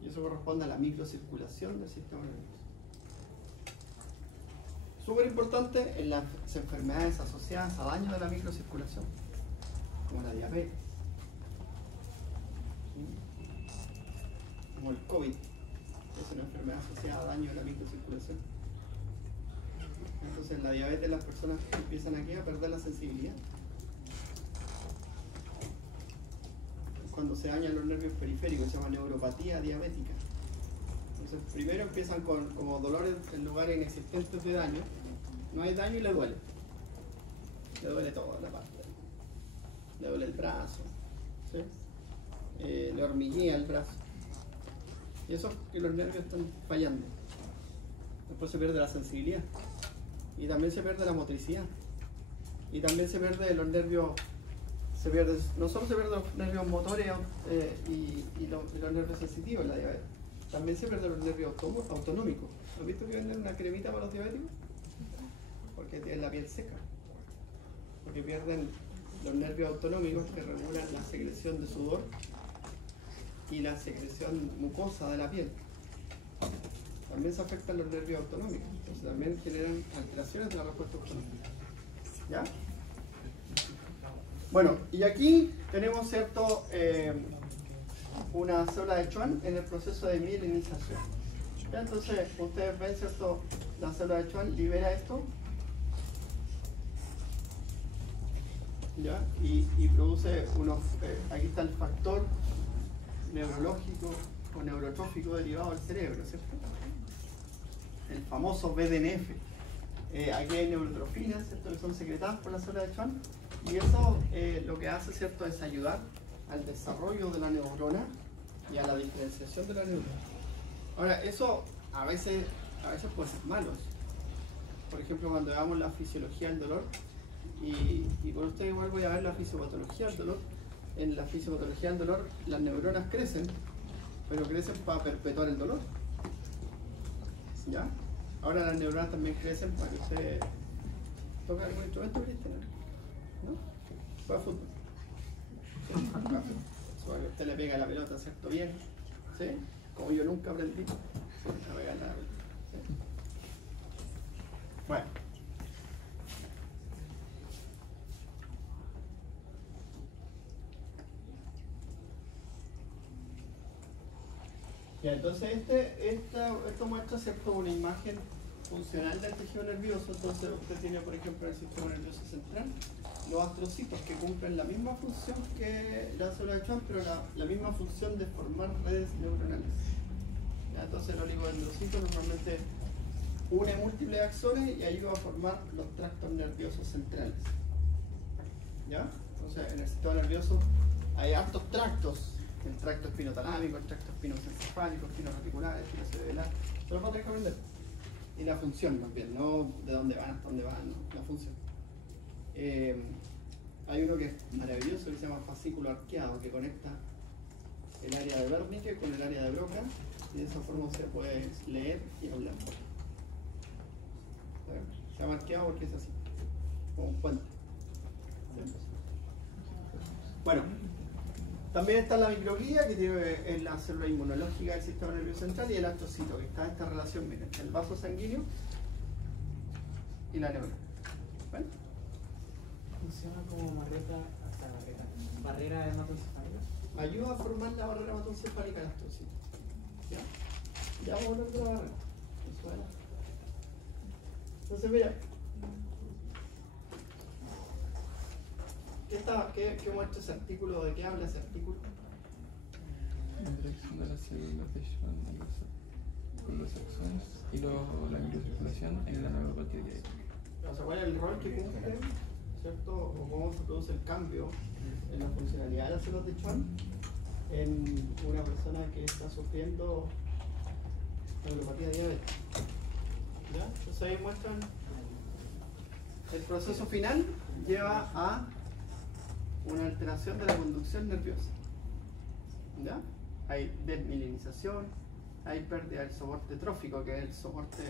Y eso corresponde a la microcirculación del sistema nervioso. Súper importante en las enfermedades asociadas a daño de la microcirculación, como la diabetes, como el COVID, es una enfermedad asociada a daño de la microcirculación. Entonces, en la diabetes las personas empiezan aquí a perder la sensibilidad. Cuando se dañan los nervios periféricos, se llama neuropatía diabética. Entonces, primero empiezan como dolores en lugares inexistentes de daño. No hay daño y le duele. Le duele toda la parte. Le duele el brazo. ¿Sí? Le hormiguea el brazo. Y eso es que los nervios están fallando. Después se pierde la sensibilidad. Y también se pierde la motricidad. Y también se pierde los nervios. No solo se pierden los nervios motores y los nervios sensitivos en la diabetes. También se pierden los nervios autonómicos. ¿Has visto que venden una cremita para los diabéticos? Porque tienen la piel seca. Porque pierden los nervios autonómicos que regulan la secreción de sudor y la secreción mucosa de la piel. También se afectan los nervios autonómicos. Entonces también generan alteraciones de la respuesta autonómica. ¿Ya? Bueno, y aquí tenemos, ¿cierto?, una célula de Schwann en el proceso de mielinización. ¿Ya? Entonces, ustedes ven, ¿cierto?, la célula de Schwann libera esto, ¿ya? Y produce unos, aquí está el factor neurológico o neurotrófico derivado del cerebro, ¿cierto? El famoso BDNF. Aquí hay neurotrofinas, ¿cierto?, que son secretadas por la célula de Schwann. Y eso lo que hace, ¿cierto?, es ayudar al desarrollo de la neurona y a la diferenciación de la neurona. Ahora, eso a veces puede ser malo. Por ejemplo, cuando veamos la fisiología del dolor, y con ustedes igual voy a ver la fisiopatología del dolor. En la fisiopatología del dolor, las neuronas crecen, pero crecen para perpetuar el dolor. ¿Ya? Ahora las neuronas también crecen para que usted toque algún instrumento, Cristian, ¿no? Juega fútbol. Sí, juega fútbol. Para que usted le pega la pelota, ¿cierto? Bien. ¿Sí? Como yo nunca aprendí a pegar la pelota. ¿Sí? Bueno. Ya, entonces esto muestra, ¿cierto?, una imagen funcional del tejido nervioso. Entonces usted tiene, por ejemplo, en el sistema nervioso central los astrocitos que cumplen la misma función que la célula de Schwann, pero la misma función de formar redes neuronales. ¿Ya? Entonces el oligodendrocito normalmente une múltiples axones y ayuda a formar los tractos nerviosos centrales. ¿Ya? Entonces, en el sistema nervioso hay hartos tractos, el tracto espinotalámico, el tracto espinocencefálico, espinoreticulares, espinocerebral, se los va a tener que aprender. Y la función, más bien, no de dónde van hasta dónde van, no, la función. Hay uno que es maravilloso que se llama fascículo arqueado, que conecta el área de Wernicke con el área de Broca, y de esa forma se puede leer y hablar. Se llama arqueado porque es así, como un puente. Bueno, también está la microglía, que es la célula inmunológica del sistema nervioso central, y el astrocito, que está esta relación, miren, el vaso sanguíneo y la neurona. ¿Vale? Funciona como barrera hematoencefálica. Ayuda a formar la barrera hematoencefálica del astrocito. ¿Ya? Ya vamos a hablar de la barrera. Eso era. Entonces, mira. ¿Qué muestra ese artículo? ¿De qué habla ese artículo? La interacción de las células de Schwann con los axones y la microcirculación en la neuropatía diabética. O sea, ¿cuál es el rol que cumple, ¿cierto? O cómo se produce el cambio en la funcionalidad de las células de Schwann en una persona que está sufriendo neuropatía diabética? ¿Ya? Entonces ahí muestran el proceso final lleva a una alteración de la conducción nerviosa. ¿Ya? Hay desmielinización, hay pérdida del soporte trófico, que es el soporte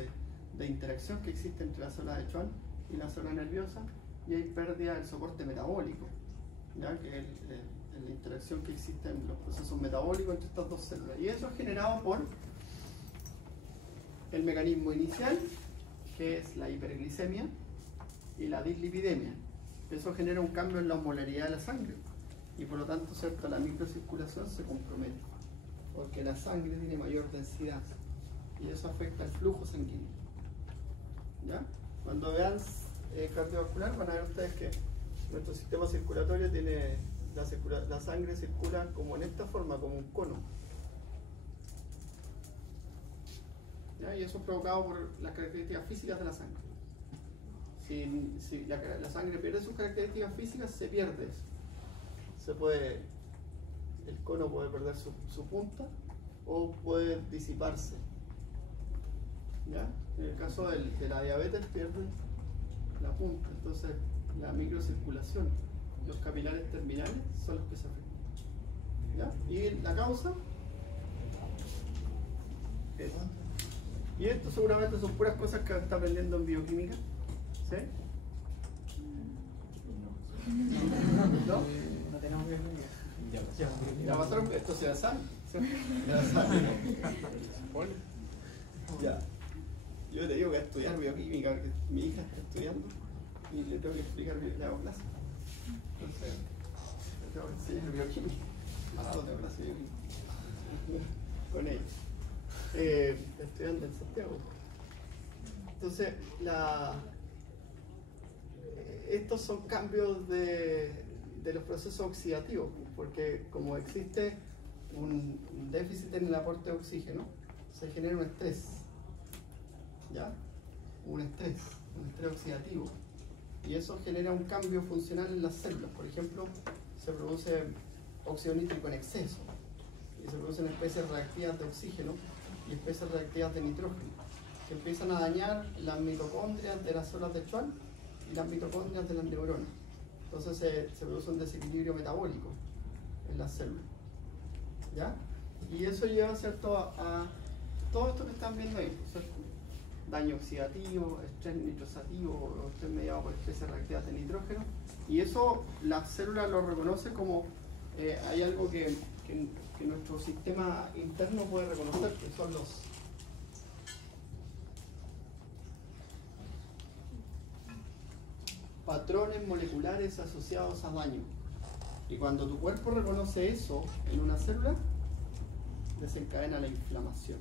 de interacción que existe entre la célula de Schwann y la célula nerviosa, y hay pérdida del soporte metabólico, ¿ya? Que es la interacción que existe en los procesos metabólicos entre estas dos células. Y eso es generado por el mecanismo inicial, que es la hiperglicemia y la dislipidemia. Eso genera un cambio en la osmolaridad de la sangre y por lo tanto, ¿cierto?, la microcirculación se compromete porque la sangre tiene mayor densidad y eso afecta el flujo sanguíneo. ¿Ya? Cuando vean cardiovascular van a ver ustedes que nuestro sistema circulatorio tiene la sangre circula como en esta forma, como un cono. ¿Ya? Y eso es provocado por las características físicas de la sangre. Si la sangre pierde sus características físicas, se pierde eso. El cono puede perder su punta o puede disiparse. ¿Ya? En el caso de la diabetes pierde la punta, entonces la microcirculación, los capilares terminales son los que se afectan. ¿Ya? Y la causa es. Y esto seguramente son puras cosas que está aprendiendo en bioquímica. ¿Sí? ¿No? No tenemos que Ya pasaron, esto se la sabe. Ya la sabe. Ya. Yo te digo que a estudiar bioquímica, que mi hija está estudiando y le tengo que explicar, le hago clase. Entonces, le tengo que enseñar bioquímica. Tengo clase de bioquímica con ella. Estudiando en Santiago. Entonces, estos son cambios de los procesos oxidativos, porque como existe un déficit en el aporte de oxígeno, se genera un estrés, ¿ya? Un estrés oxidativo, y eso genera un cambio funcional en las células. Por ejemplo, se produce óxido nítrico en exceso, y se producen especies reactivas de oxígeno y especies reactivas de nitrógeno, que empiezan a dañar las mitocondrias de las células de Schwann y las mitocondrias de las neuronas. Entonces se produce un desequilibrio metabólico en las células. ¿Ya? Y eso lleva, ¿cierto?, a todo esto que están viendo ahí, ¿cierto? Daño oxidativo, estrés nitrosativo o estrés mediado por especies reactivas de nitrógeno. Y eso la célula lo reconoce como hay algo que nuestro sistema interno puede reconocer, que son los patrones moleculares asociados a daño. Y cuando tu cuerpo reconoce eso en una célula, desencadena la inflamación.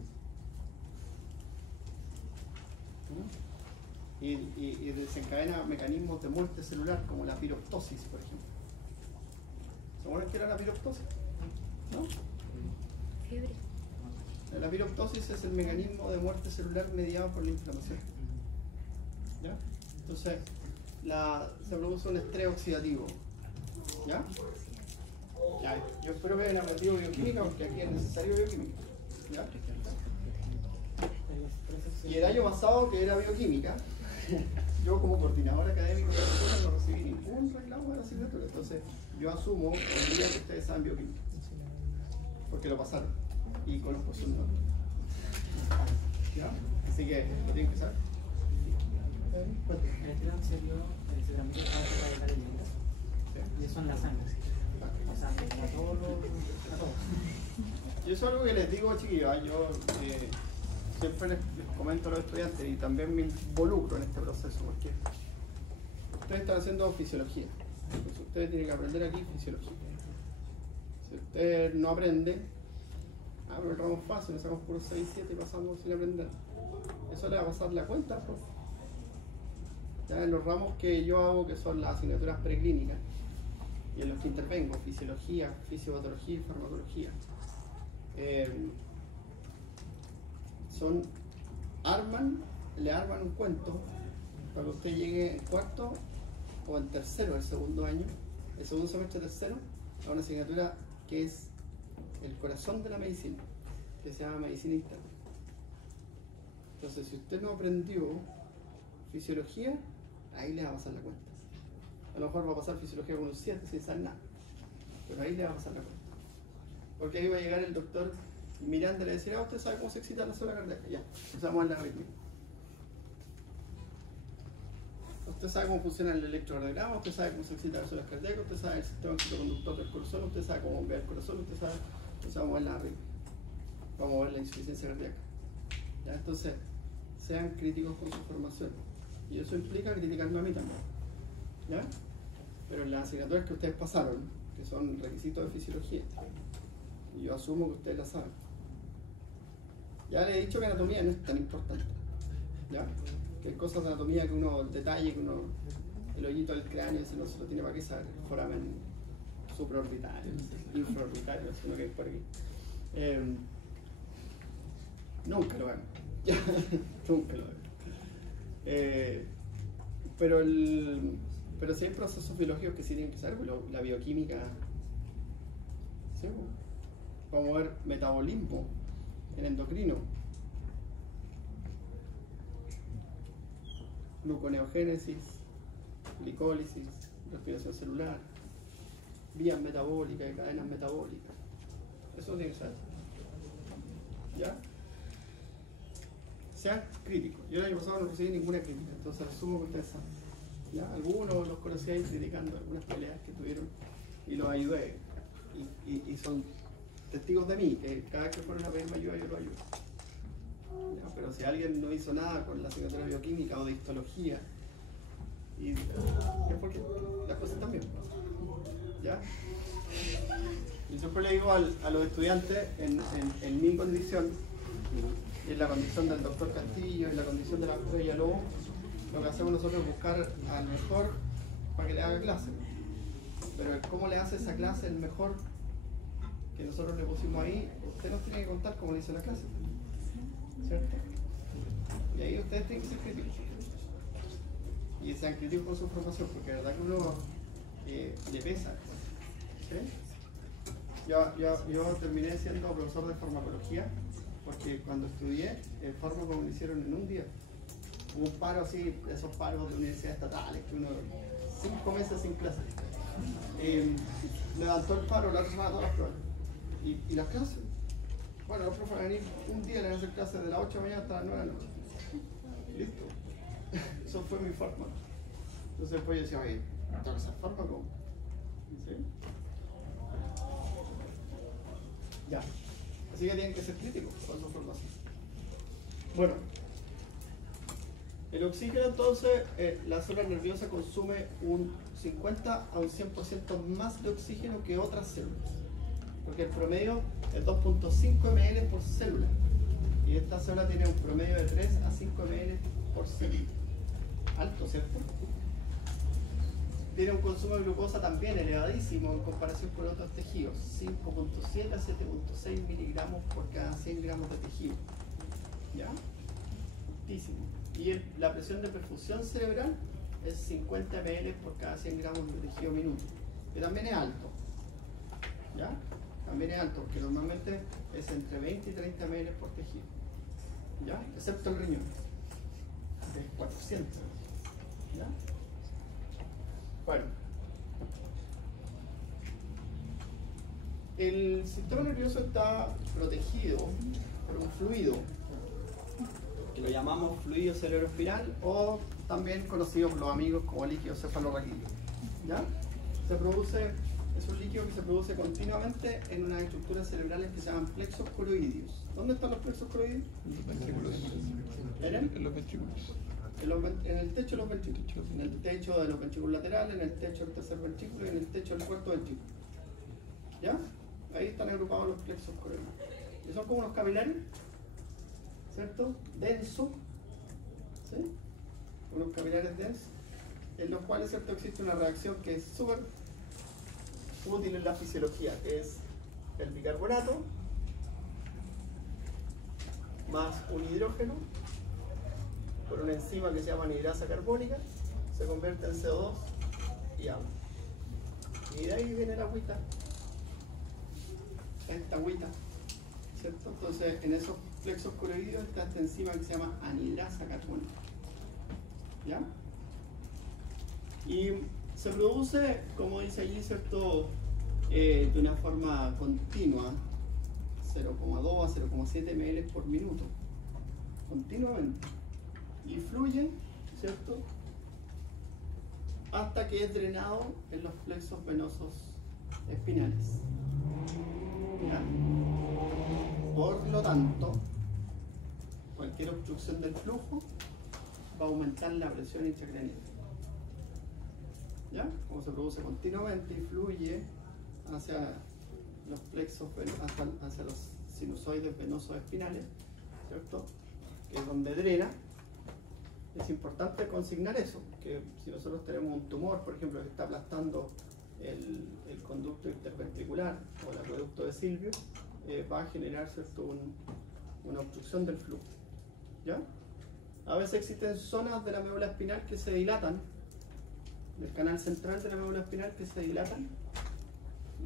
¿Mm? Y desencadena mecanismos de muerte celular, como la piroptosis, por ejemplo. ¿Se acuerdan qué era la piroptosis? ¿No? Fiebre. La piroptosis es el mecanismo de muerte celular mediado por la inflamación. ¿Ya? Entonces, se produce un estrés oxidativo. ¿Ya? Ya, yo espero que hayan aprendido bioquímica porque aquí es necesario bioquímica. ¿Ya? Y el año pasado, que era bioquímica, yo como coordinador académico de la escuela no recibí ningún reclamo de la asignatura. Entonces, yo asumo el día que ustedes saben bioquímica. Porque lo pasaron. Y conozco sus notas. ¿Ya? Así que lo tienen que saber. El estreno en serio se transmite a través de radicales y eso en la sangre. O sea, a todos Y eso es algo que les digo, chiquillos. Yo siempre les comento a los estudiantes y también me involucro en este proceso porque ustedes están haciendo fisiología. Entonces ustedes tienen que aprender aquí fisiología. Si ustedes no aprenden, pero el ramo es fácil, nos sacamos por 6, 7 y pasamos sin aprender. Eso le va a pasar la cuenta, pues. Ya en los ramos que yo hago, que son las asignaturas preclínicas, y en los que intervengo, fisiología, fisiopatología y farmacología, le arman un cuento para que usted llegue en cuarto o en tercero del segundo año, el segundo semestre tercero, a una asignatura que es el corazón de la medicina, que se llama medicina interna. Entonces, si usted no aprendió fisiología, ahí le va a pasar la cuenta. A lo mejor va a pasar fisiología con un 7 sin saber nada, pero ahí le va a pasar la cuenta. Porque ahí va a llegar el doctor mirando y le va a decir, usted sabe cómo se excita la zona cardíaca. Ya, usamos la arritmia. Usted sabe cómo funciona el electrocardiograma, usted sabe cómo se excita la zona cardíaca, usted sabe el sistema citoconductor del corazón, usted sabe cómo bombear el corazón, usted sabe, entonces vamos a ver la arritmia, vamos a ver la insuficiencia cardíaca. ¿Ya? Entonces, sean críticos con su formación. Y eso implica criticarme a mí también. ¿Ya? Pero en las asignaturas que ustedes pasaron, que son requisitos de fisiología, y yo asumo que ustedes la saben. Ya les he dicho que anatomía no es tan importante. ¿Ya? Que hay cosas de anatomía que uno, el detalle que uno, el hoyito del cráneo, ese no se lo tiene para qué saber, el foramen supraorbitario, infraorbitario, sino que es por aquí. Nunca lo hagan. Nunca lo hagan. Pero sí hay procesos biológicos que sí tienen que saber, la bioquímica. ¿Sí? Vamos a ver metabolismo en endocrino, gluconeogénesis, glicólisis, respiración celular, vías metabólicas y cadenas metabólicas. Eso tiene que saber. ¿Ya? Sean críticos. Yo el año pasado no recibí ninguna crítica, entonces asumo que ustedes saben. ¿Ya? Algunos los conocí ahí criticando algunas peleas que tuvieron y los ayudé. Y son testigos de mí, que cada vez que fueron a pedirme ayuda yo los ayudo. ¿Ya? Pero si alguien no hizo nada con la asignatura de bioquímica o de histología, es porque las cosas están bien. ¿Ya? Yo siempre le digo a los estudiantes en mi condición, en la condición del doctor Castillo, en la condición de la doctora Villalobos, lo que hacemos nosotros es buscar al mejor para que le haga clase. Pero cómo le hace esa clase el mejor que nosotros le pusimos ahí, usted nos tiene que contar cómo le hizo la clase. ¿Cierto? Y ahí ustedes tienen que ser críticos. Y sean críticos con su formación, porque la verdad que uno le pesa. ¿Sí? Yo terminé siendo profesor de farmacología, porque cuando estudié, el fármaco me lo hicieron en un día. Hubo un paro así, esos paros de universidades estatales, que uno 5 meses sin clase. Levantó el paro, la otra semana todas las pruebas. ¿Y las clases? Bueno, los profes van a venir un día, le van a hacer clases de las 8 de la mañana hasta las 9 de la noche. Listo. Eso fue mi fármaco. Entonces después yo decía, oye, tengo que hacer fármaco. ¿Sí? Ya. Así que tienen que ser críticos con su formación. Bueno. El oxígeno entonces, la célula nerviosa consume un 50 a un 100% más de oxígeno que otras células. Porque el promedio es 2.5 ml por célula. Y esta célula tiene un promedio de 3 a 5 ml por célula. Alto, ¿cierto? Tiene un consumo de glucosa también elevadísimo en comparación con otros tejidos. 5.7 a 7.6 miligramos por cada 100 gramos de tejido. ¿Ya? Altísimo. Y la presión de perfusión cerebral es 50 ml por cada 100 gramos de tejido minuto. que también es alto. ¿Ya? También es alto, porque normalmente es entre 20 y 30 ml por tejido. ¿Ya? Excepto el riñón, que es 400. ¿Ya? Bueno. El sistema nervioso está protegido por un fluido, que lo llamamos fluido cerebroespinal o también conocido por los amigos como líquido cefalorraquídeo. ¿Ya? Se produce, es un líquido que se produce continuamente en unas estructuras cerebrales que se llaman plexos coroideos. ¿Dónde están los plexos coroideos? En los ventrículos. ¿En En los ventrículos. en el techo de los ventrículos, en el techo de los ventrículos laterales, en el techo del tercer ventrículo y en el techo del cuarto ventrículo. ¿Ya? Ahí están agrupados los plexos coroideos. Y son como unos capilares, ¿cierto? Densos, ¿sí? Unos capilares densos, en los cuales, ¿cierto?, existe una reacción que es súper útil en la fisiología, que es el bicarbonato más un hidrógeno por una enzima que se llama anhidrasa carbónica, se convierte en CO2 y agua. Y de ahí viene la agüita. Esta agüita, ¿cierto? Entonces, en esos plexos coroideos está esta enzima que se llama anhidrasa carbónica. ¿Ya? Y se produce, como dice allí, ¿cierto?, de una forma continua, 0,2 a 0,7 ml por minuto, continuamente. Y fluye, ¿cierto?, hasta que es drenado en los plexos venosos espinales. ¿Ya? Por lo tanto, cualquier obstrucción del flujo va a aumentar la presión intracraneal. ¿Ya? Como se produce continuamente y fluye hacia los plexos, hacia los sinusoides venosos espinales, ¿cierto?, que es donde drena. Es importante consignar eso, que si nosotros tenemos un tumor, por ejemplo, que está aplastando el conducto interventricular o el acueducto de Silvio, va a generar, ¿cierto?, una obstrucción del flujo. ¿Ya? A veces existen zonas de la médula espinal que se dilatan, del canal central de la médula espinal que se dilatan,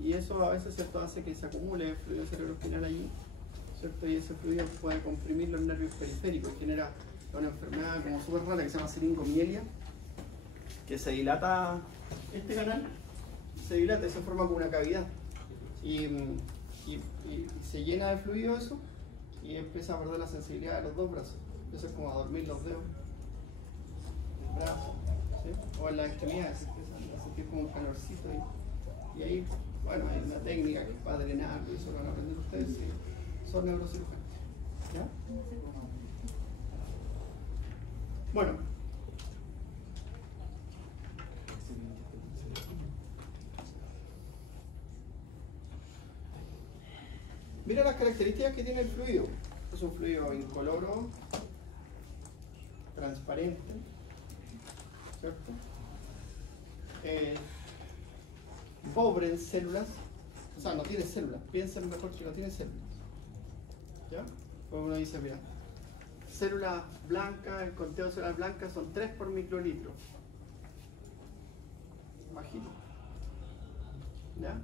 y eso a veces, ¿cierto?, hace que se acumule fluido cerebroespinal allí, ¿cierto?, y ese fluido puede comprimir los nervios periféricos y genera una enfermedad como súper rara que se llama siringomielia, que se dilata este canal, se dilata y se forma como una cavidad y se llena de fluido eso y empieza a perder la sensibilidad de los dos brazos, empieza como a dormir los dedos, el brazo, ¿sí?, o en las extremidades, empiezan a sentir como un calorcito y ahí, bueno, hay una técnica que va a drenar, y eso lo van a aprender ustedes si son neurocirujanos. ¿Ya? Bueno, mira las características que tiene el fluido. Es un fluido incoloro, transparente, ¿cierto? Pobre en células, o sea, no tiene células, piensen mejor que no tiene células. ¿Ya? Como uno dice, mira, células blancas, el conteo de células blancas son 3 por microlitro. Bajito. ¿Ya?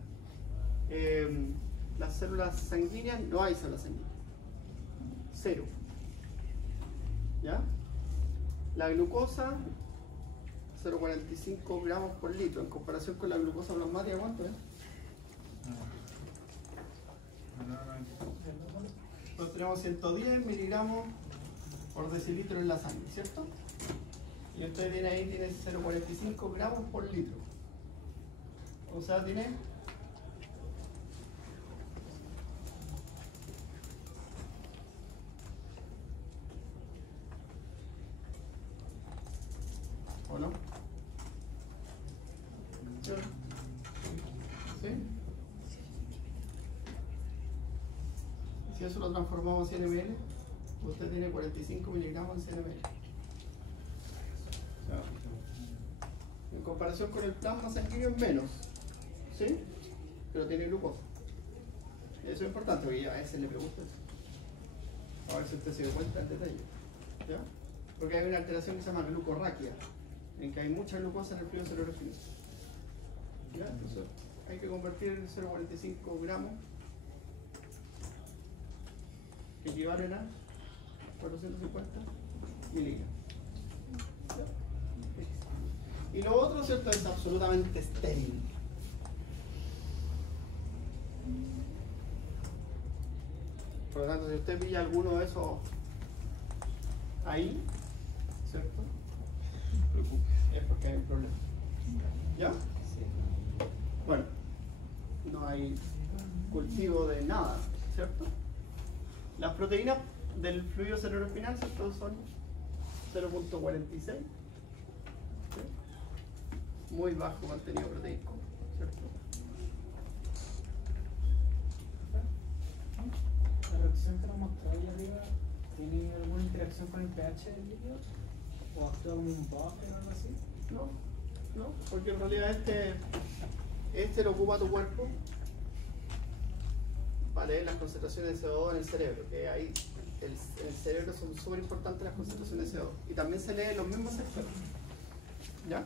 Las células sanguíneas, no hay células sanguíneas. 0. ¿Ya? La glucosa, 0,45 gramos por litro. En comparación con la glucosa plasmática, ¿cuánto es? Nosotros tenemos 110 miligramos por decilitro en la sangre, ¿cierto? Y usted tiene ahí, tiene 0,45 gramos por litro. O sea, tiene ¿o no? ¿Sí? Si eso lo transformamos en 100 ml, usted tiene 45 miligramos en 100 ml. O sea, en comparación con el plasma sanguíneo es menos, ¿sí? Pero tiene glucosa. Eso es importante, porque a veces le preguntan. A ver si usted se dio cuenta en detalle. ¿Ya? Porque hay una alteración que se llama glucorraquia, en que hay mucha glucosa en el fluido cerebroespinal. ¿Ya? Entonces hay que convertir 0,45 gramos, que equivalen a 450 miligramos. ¿Ya? Y lo otro, ¿cierto?, es absolutamente estéril. Por lo tanto, si usted pilla alguno de esos ahí, ¿cierto?, es porque hay un problema. ¿Ya? Bueno, no hay cultivo de nada, ¿cierto? Las proteínas del fluido cerebroespinal, ¿cierto?, son 0,46, ¿sí? Muy bajo contenido proteico, ¿cierto? La reacción que nos mostró ahí arriba, ¿tiene alguna interacción con el pH del líquido? ¿O actúa como un buffer o algo así? No, porque en realidad este lo ocupa tu cuerpo para leer las concentraciones de CO2 en el cerebro, que ahí en el cerebro son súper importantes las concentraciones de CO2, y también se lee en los mismos sectores. ¿Ya?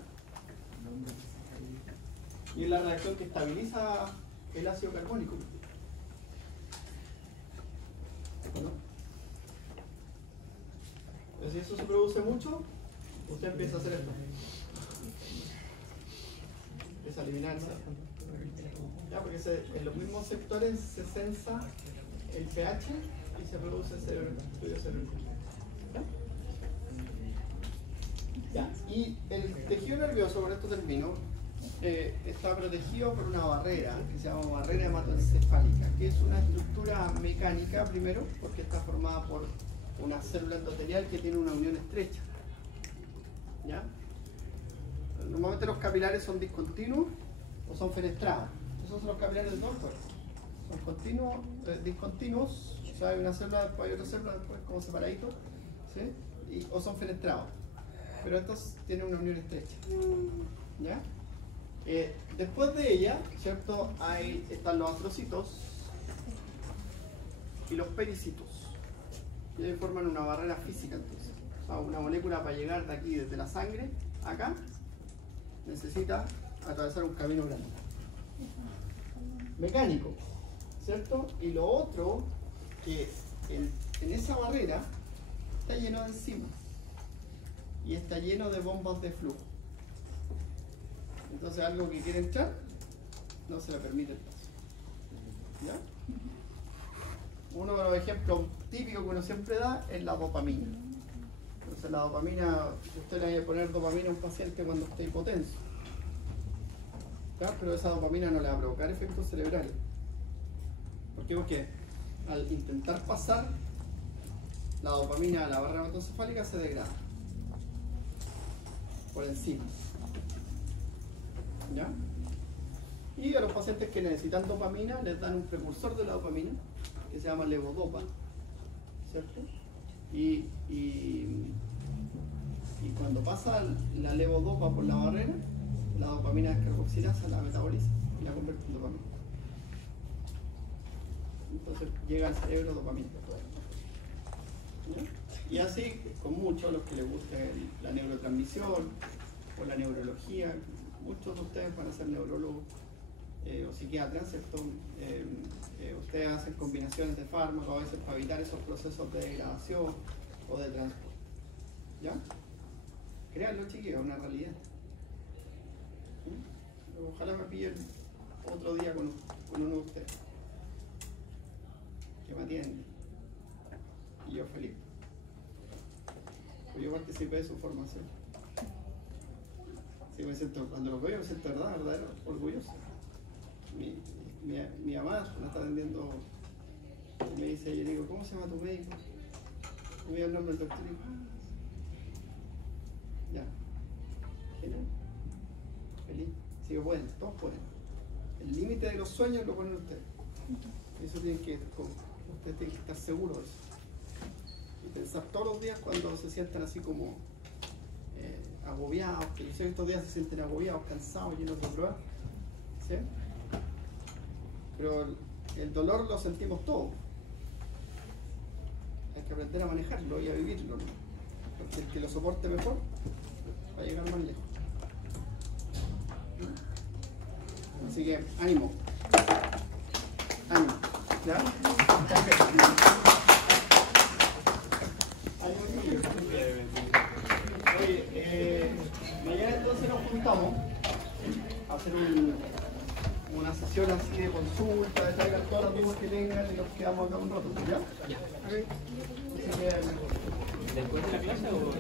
Y es la reacción que estabiliza el ácido carbónico. ¿No? Entonces, si eso se produce mucho, usted empieza a hacer esto. Empieza a eliminar el CO2. ¿Ya? Porque en los mismos sectores se sensa el pH y se produce el fluido cerebral. ¿Ya? Y el tejido nervioso, con esto termino, está protegido por una barrera que se llama barrera hematoencefálica, que es una estructura mecánica, primero, porque está formada por una célula endotelial que tiene una unión estrecha. ¿Ya? Normalmente los capilares son discontinuos o son fenestrados. Esos son los capilares de todo el cuerpo. Son continuos, discontinuos, o sea, hay una célula, después hay otra célula, después como separaditos, ¿sí? O son fenestrados. Pero estos tienen una unión estrecha. ¿Ya? Después de ella, ¿cierto?, están los astrocitos y los pericitos. Y ellos forman una barrera física, entonces. O sea, una molécula para llegar de aquí, desde la sangre, acá, necesita atravesar un camino grande. Mecánico, ¿cierto? Y lo otro, que en esa barrera está lleno de enzimas y está lleno de bombas de flujo. Entonces algo que quiere entrar no se le permite el paso. ¿Ya? Uno de los ejemplos típicos que uno siempre da es la dopamina. Entonces la dopamina, usted le debe poner dopamina a un paciente cuando esté hipotenso. ¿Ya? Pero esa dopamina no le va a provocar efectos cerebrales. ¿Por qué? Porque al intentar pasar la dopamina a la barrera hematoencefálica se degrada por enzimas. ¿Ya? Y a los pacientes que necesitan dopamina les dan un precursor de la dopamina que se llama levodopa, ¿cierto? Y cuando pasa la levodopa por la barrera, la dopamina descarboxilasa la metaboliza y la convierte en dopamina. Entonces llega al cerebro dopamina. ¿Ya? Y así con muchos, los que les gusta la neurotransmisión o la neurología, muchos de ustedes van a ser neurólogos o psiquiatras, ¿cierto? Ustedes hacen combinaciones de fármacos a veces para evitar esos procesos de degradación o de transporte. ¿Ya? Créanlo, chiquillos, es una realidad. ¿Sí? Ojalá me pillen otro día con uno de ustedes que me atiende y yo feliz, pues yo participé de su formación. Sí, cuando los veo me siento verdadero orgulloso. Mi mamá me está atendiendo y me dice, yo le digo, ¿cómo se llama tu médico? Me dio el nombre del doctor y digo, ya, genial, feliz. Sí que pueden, todos pueden. El límite de los sueños lo ponen ustedes. Eso ustedes tienen que estar seguros de eso. Y pensar todos los días cuando se sientan así como agobiados, que yo sé que estos días se sienten agobiados, cansados, llenos de pruebas, ¿sí? Pero el dolor lo sentimos todos. Hay que aprender a manejarlo y a vivirlo, ¿no? Porque el que lo soporte mejor va a llegar más lejos. Así que ánimo. Ánimo. ¿Ya? Oye, mañana entonces nos juntamos a hacer una sesión así de consulta, de traigan todas las dudas que tengan y nos quedamos acá un rato, ¿ya? Ya. Así que, ¿Después de la clase o...?